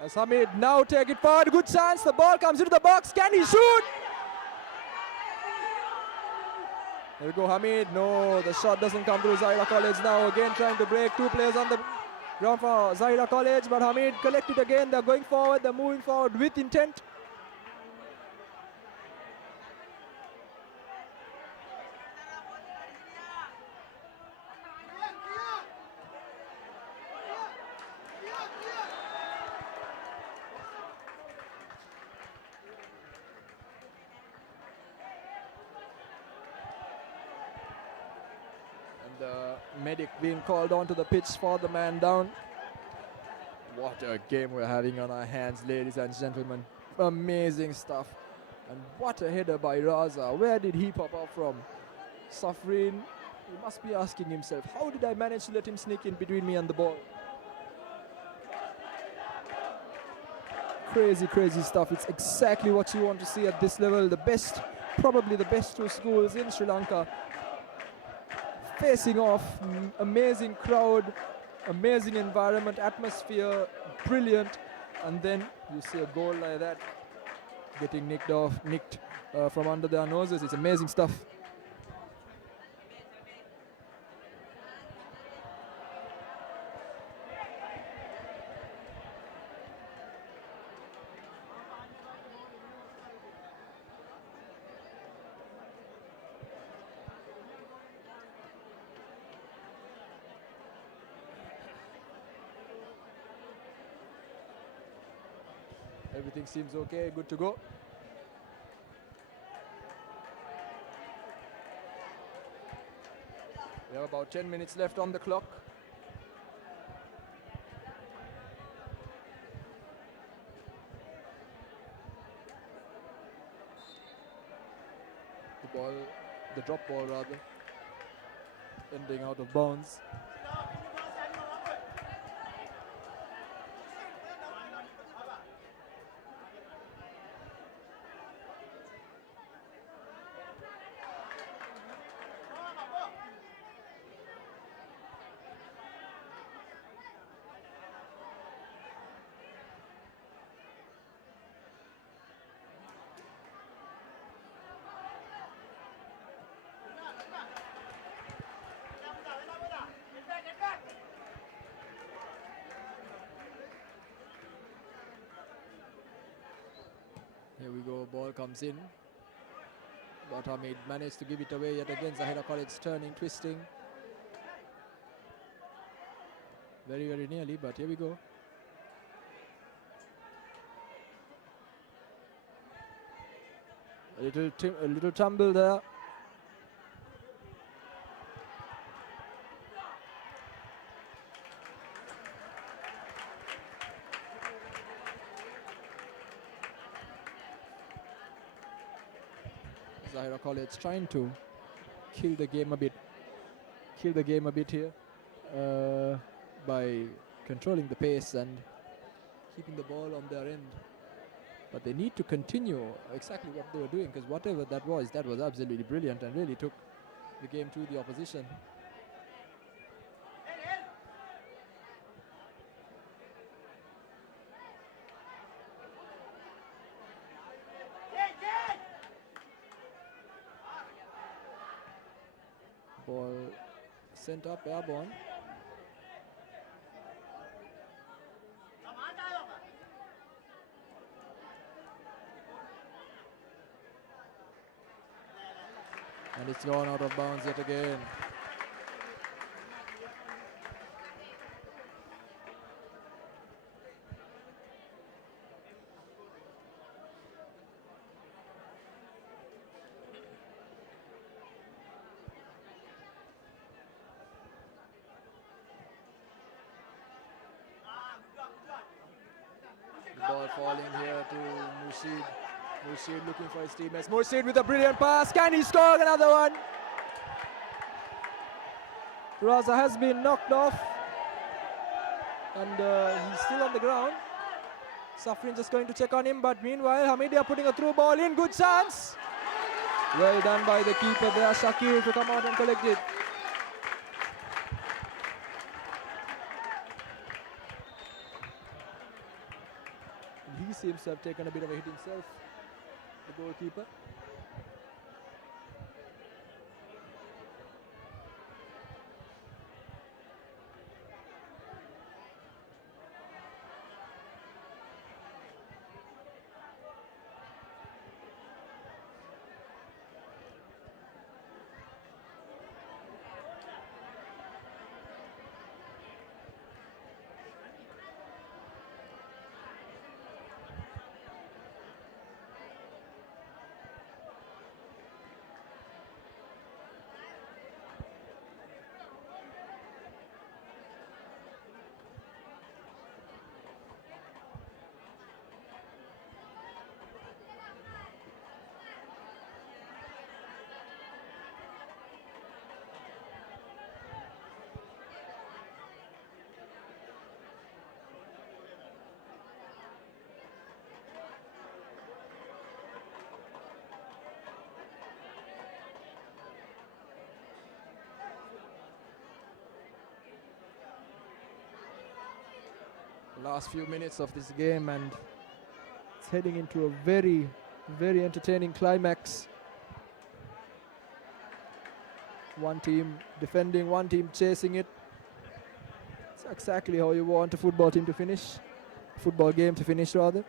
As Hameed now take it forward, good chance, the ball comes into the box, can he shoot? There we go, Hameed, no, the shot doesn't come through. Zahira College now again trying to break, 2 players on the ground for Zahira College, but Hameed collected again, they're going forward, they're moving forward with intent. The medic being called onto the pitch for the man down. What a game we're having on our hands, ladies and gentlemen. Amazing stuff. And what a header by Raza. Where did he pop up from? Safrin, he must be asking himself, how did I manage to let him sneak in between me and the ball? Crazy, crazy stuff. It's exactly what you want to see at this level. The best, probably the best 2 schools in Sri Lanka facing off. Amazing crowd, amazing environment, atmosphere, brilliant, and then you see a goal like that getting nicked from under their noses. It's amazing stuff. Everything seems okay, good to go. We have about 10 minutes left on the clock. The drop ball rather, ending out of bounds. Here we go, ball comes in. But Hameed managed to give it away yet again. Zahira College turning, twisting. Very, very nearly, but here we go. A little tumble there. Zahira College trying to kill the game a bit here by controlling the pace and keeping the ball on their end. But they need to continue exactly what they were doing, because whatever that was absolutely brilliant and really took the game to the opposition. Ball sent up, airborne. And it's gone out of bounds yet again. The ball falling here to Mushid. Murshid looking for his teammates. Murshid with a brilliant pass. Can he score another one? Raza has been knocked off. And he's still on the ground. Safrin just going to check on him. But meanwhile, Hameed are putting a through ball in. Good chance. Well done by the keeper there, Shakir, to come out and collect it. He seems to have taken a bit of a hit himself, the goalkeeper. Last few minutes of this game, and it's heading into a very, very entertaining climax. One team defending, one team chasing it. It's exactly how you want a football team to finish, football game to finish rather.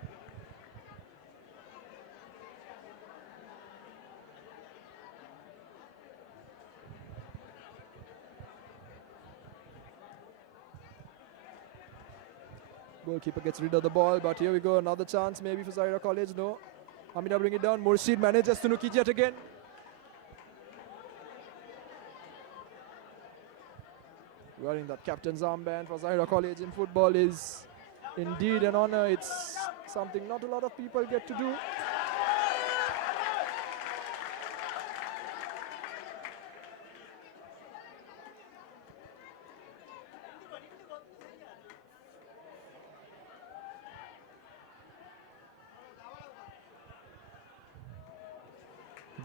Goalkeeper gets rid of the ball, but here we go, another chance maybe for Zahira College. No, Hamida bring it down. Murshid manages to nuke it yet again. Wearing that captain's armband for Zahira College in football is indeed an honor. It's something not a lot of people get to do.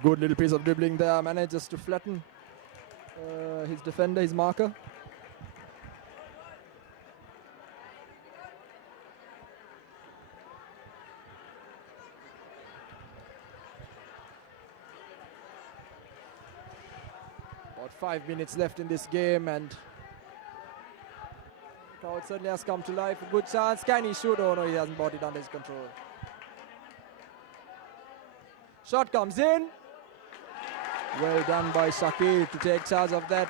Good little piece of dribbling there, manages to flatten his defender, his marker. About 5 minutes left in this game, and the crowd certainly has come to life. A good chance. Can he shoot? Oh no, he hasn't brought it under his control. Shot comes in. Well done by Shakir to take charge of that.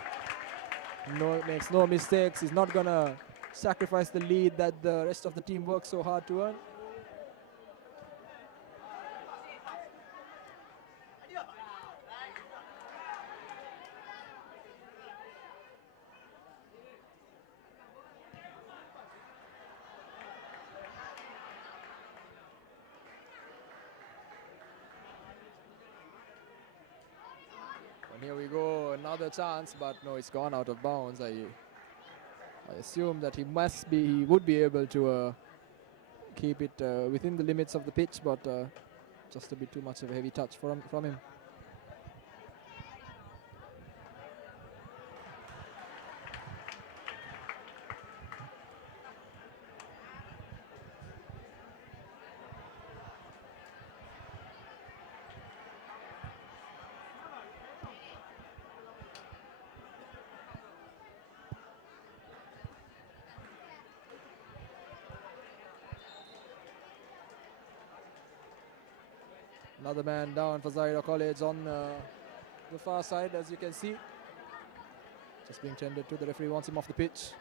No, makes no mistakes. He's not going to sacrifice the lead that the rest of the team worked so hard to earn. And here we go, another chance, but no, it's gone out of bounds. I assume that he would be able to keep it within the limits of the pitch, but just a bit too much of a heavy touch from him. Another man down for Zahira College on the far side, as you can see. Just being tended to. The referee wants him off the pitch.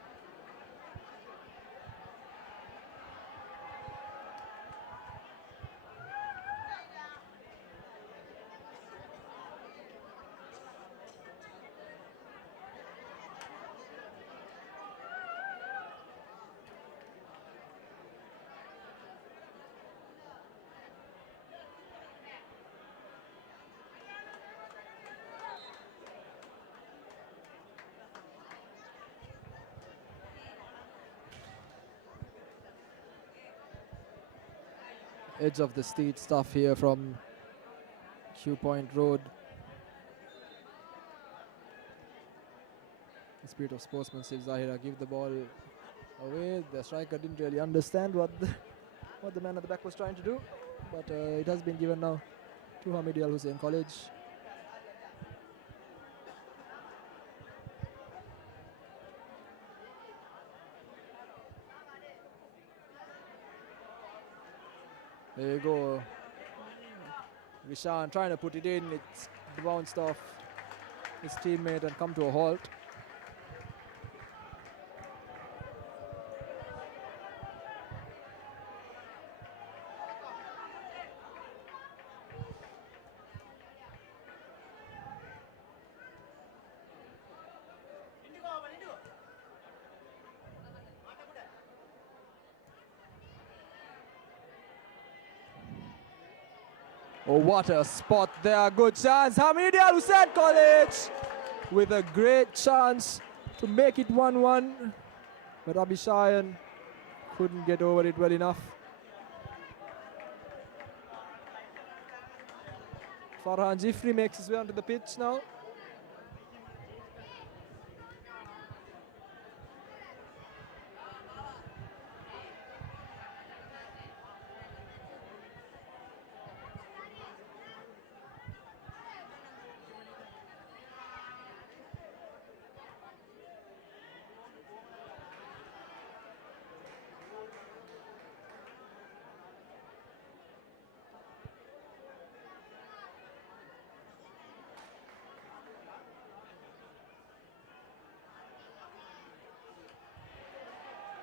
edge of the street stuff here from Q Point Road. The spirit of sportsmanship. Zahira give the ball away. The striker didn't really understand what the man at the back was trying to do, but it has been given now to Hameed Al Husseinie College. There you go. Vishan trying to put it in. It's bounced off his teammate and come to a halt. Oh, what a spot there. Good chance. Hameed Al Husseinie College with a great chance to make it 1-1. But Abhishayan couldn't get over it well enough. Farhan Jifri makes his way onto the pitch now.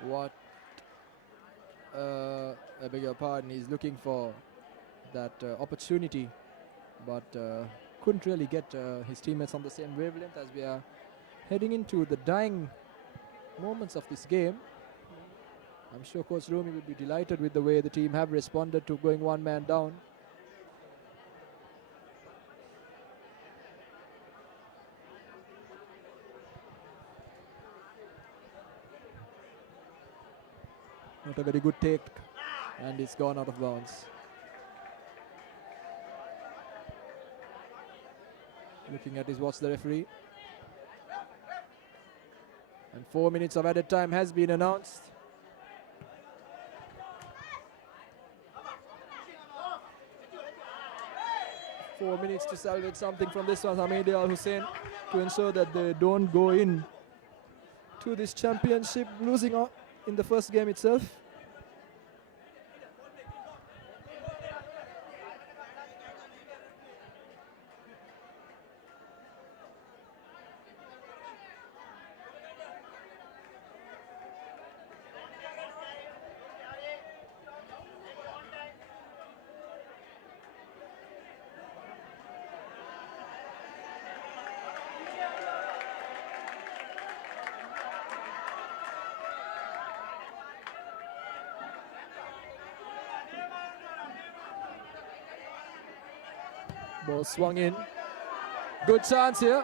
What, I beg your pardon, he's looking for that opportunity, but couldn't really get his teammates on the same wavelength as we are heading into the dying moments of this game. I'm sure Coach Rumi will be delighted with the way the team have responded to going one man down. Not a very good take, and it's gone out of bounds. Looking at his watch, the referee. And 4 minutes of added time has been announced. Four minutes to salvage something from this one, Hameed Al Husseinie, to ensure that they don't go in to this championship losing out in the first game itself. Ball swung in. Good chance here.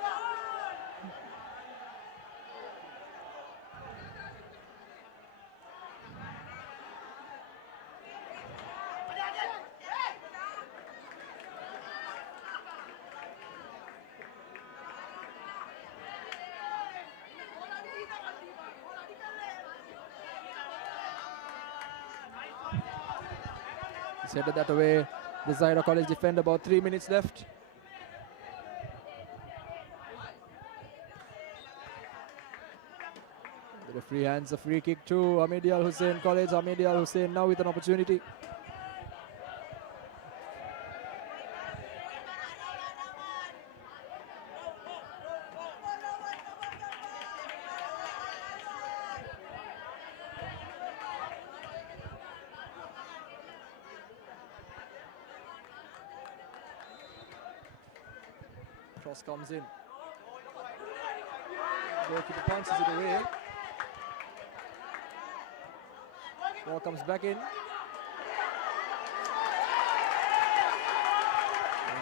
He's headed that away. The Zahira College defender, about 3 minutes left. The referee hands a free kick to Hameed Al Husseinie College. Hameed Al Husseinie now with an opportunity. Cross comes in. Goalkeeper punches it away. Ball comes back in.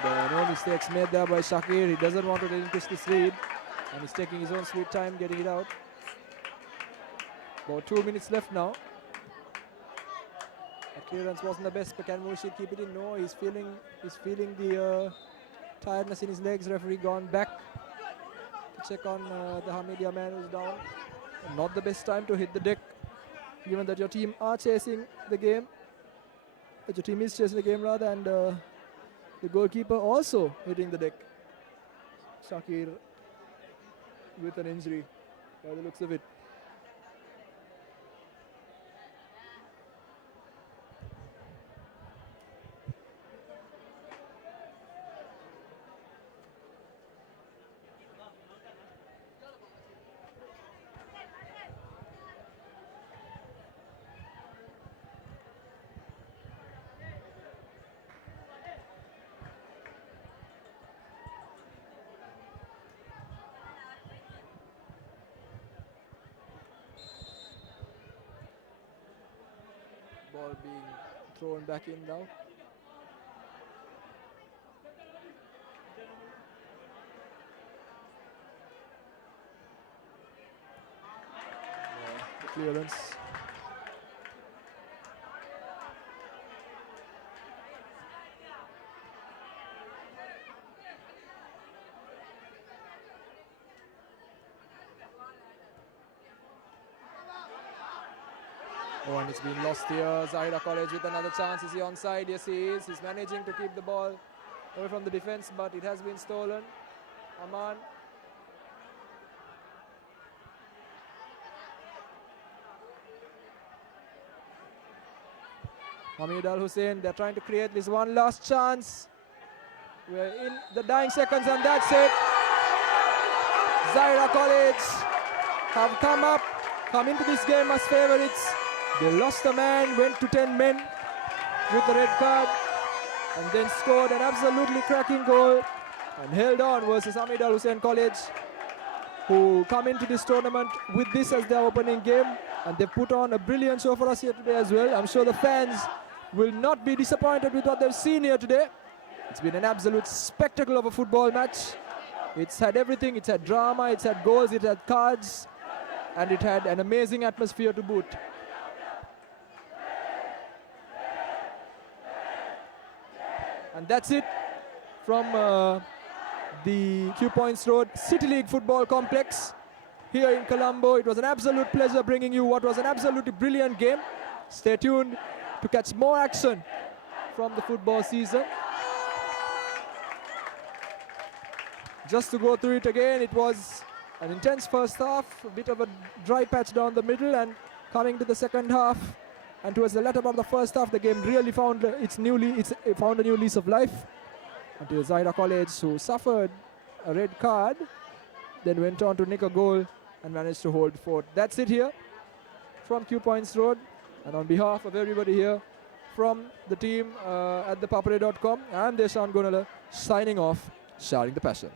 And no mistakes made there by Shakir. He doesn't want to relinquish this lead. And he's taking his own sweet time getting it out. About 2 minutes left now. clearance wasn't the best, but can Murshid keep it in? No, he's feeling the tiredness in his legs. Referee gone back to check on the Hameedia man who's down. Not the best time to hit the deck, given that your team are chasing the game. That your team is chasing the game rather, and the goalkeeper also hitting the deck. Shakir with an injury by the looks of it. Ball being thrown back in now. The clearance. Oh, and it's been lost here. Zahira College with another chance. Is he onside? Yes, he is. He's managing to keep the ball away from the defense, but it has been stolen. Aman. Hameed Al Husseinie, they're trying to create this one last chance. We're in the dying seconds, and that's it. Zahira College have come into this game as favourites. They lost a man, went to 10 men with the red card, and then scored an absolutely cracking goal and held on versus Hameed Al Husseinie College, who come into this tournament with this as their opening game, and they put on a brilliant show for us here today as well. I'm sure the fans will not be disappointed with what they've seen here today. It's been an absolute spectacle of a football match. It's had everything. It's had drama, it's had goals, it had cards, and it had an amazing atmosphere to boot. And that's it from the Q Points Road City League Football Complex here in Colombo. It was an absolute pleasure bringing you what was an absolutely brilliant game. Stay tuned to catch more action from the football season. Just to go through it again, it was an intense first half, a bit of a dry patch down the middle, and coming to the second half and towards the latter part of the first half, the game really found found a new lease of life until Zahira College, who suffered a red card, then went on to nick a goal and managed to hold fort. That's it here from Q Points Road, and on behalf of everybody here from the team at ThePapare.com, I'm Deshan Gonala signing off, sharing the passion.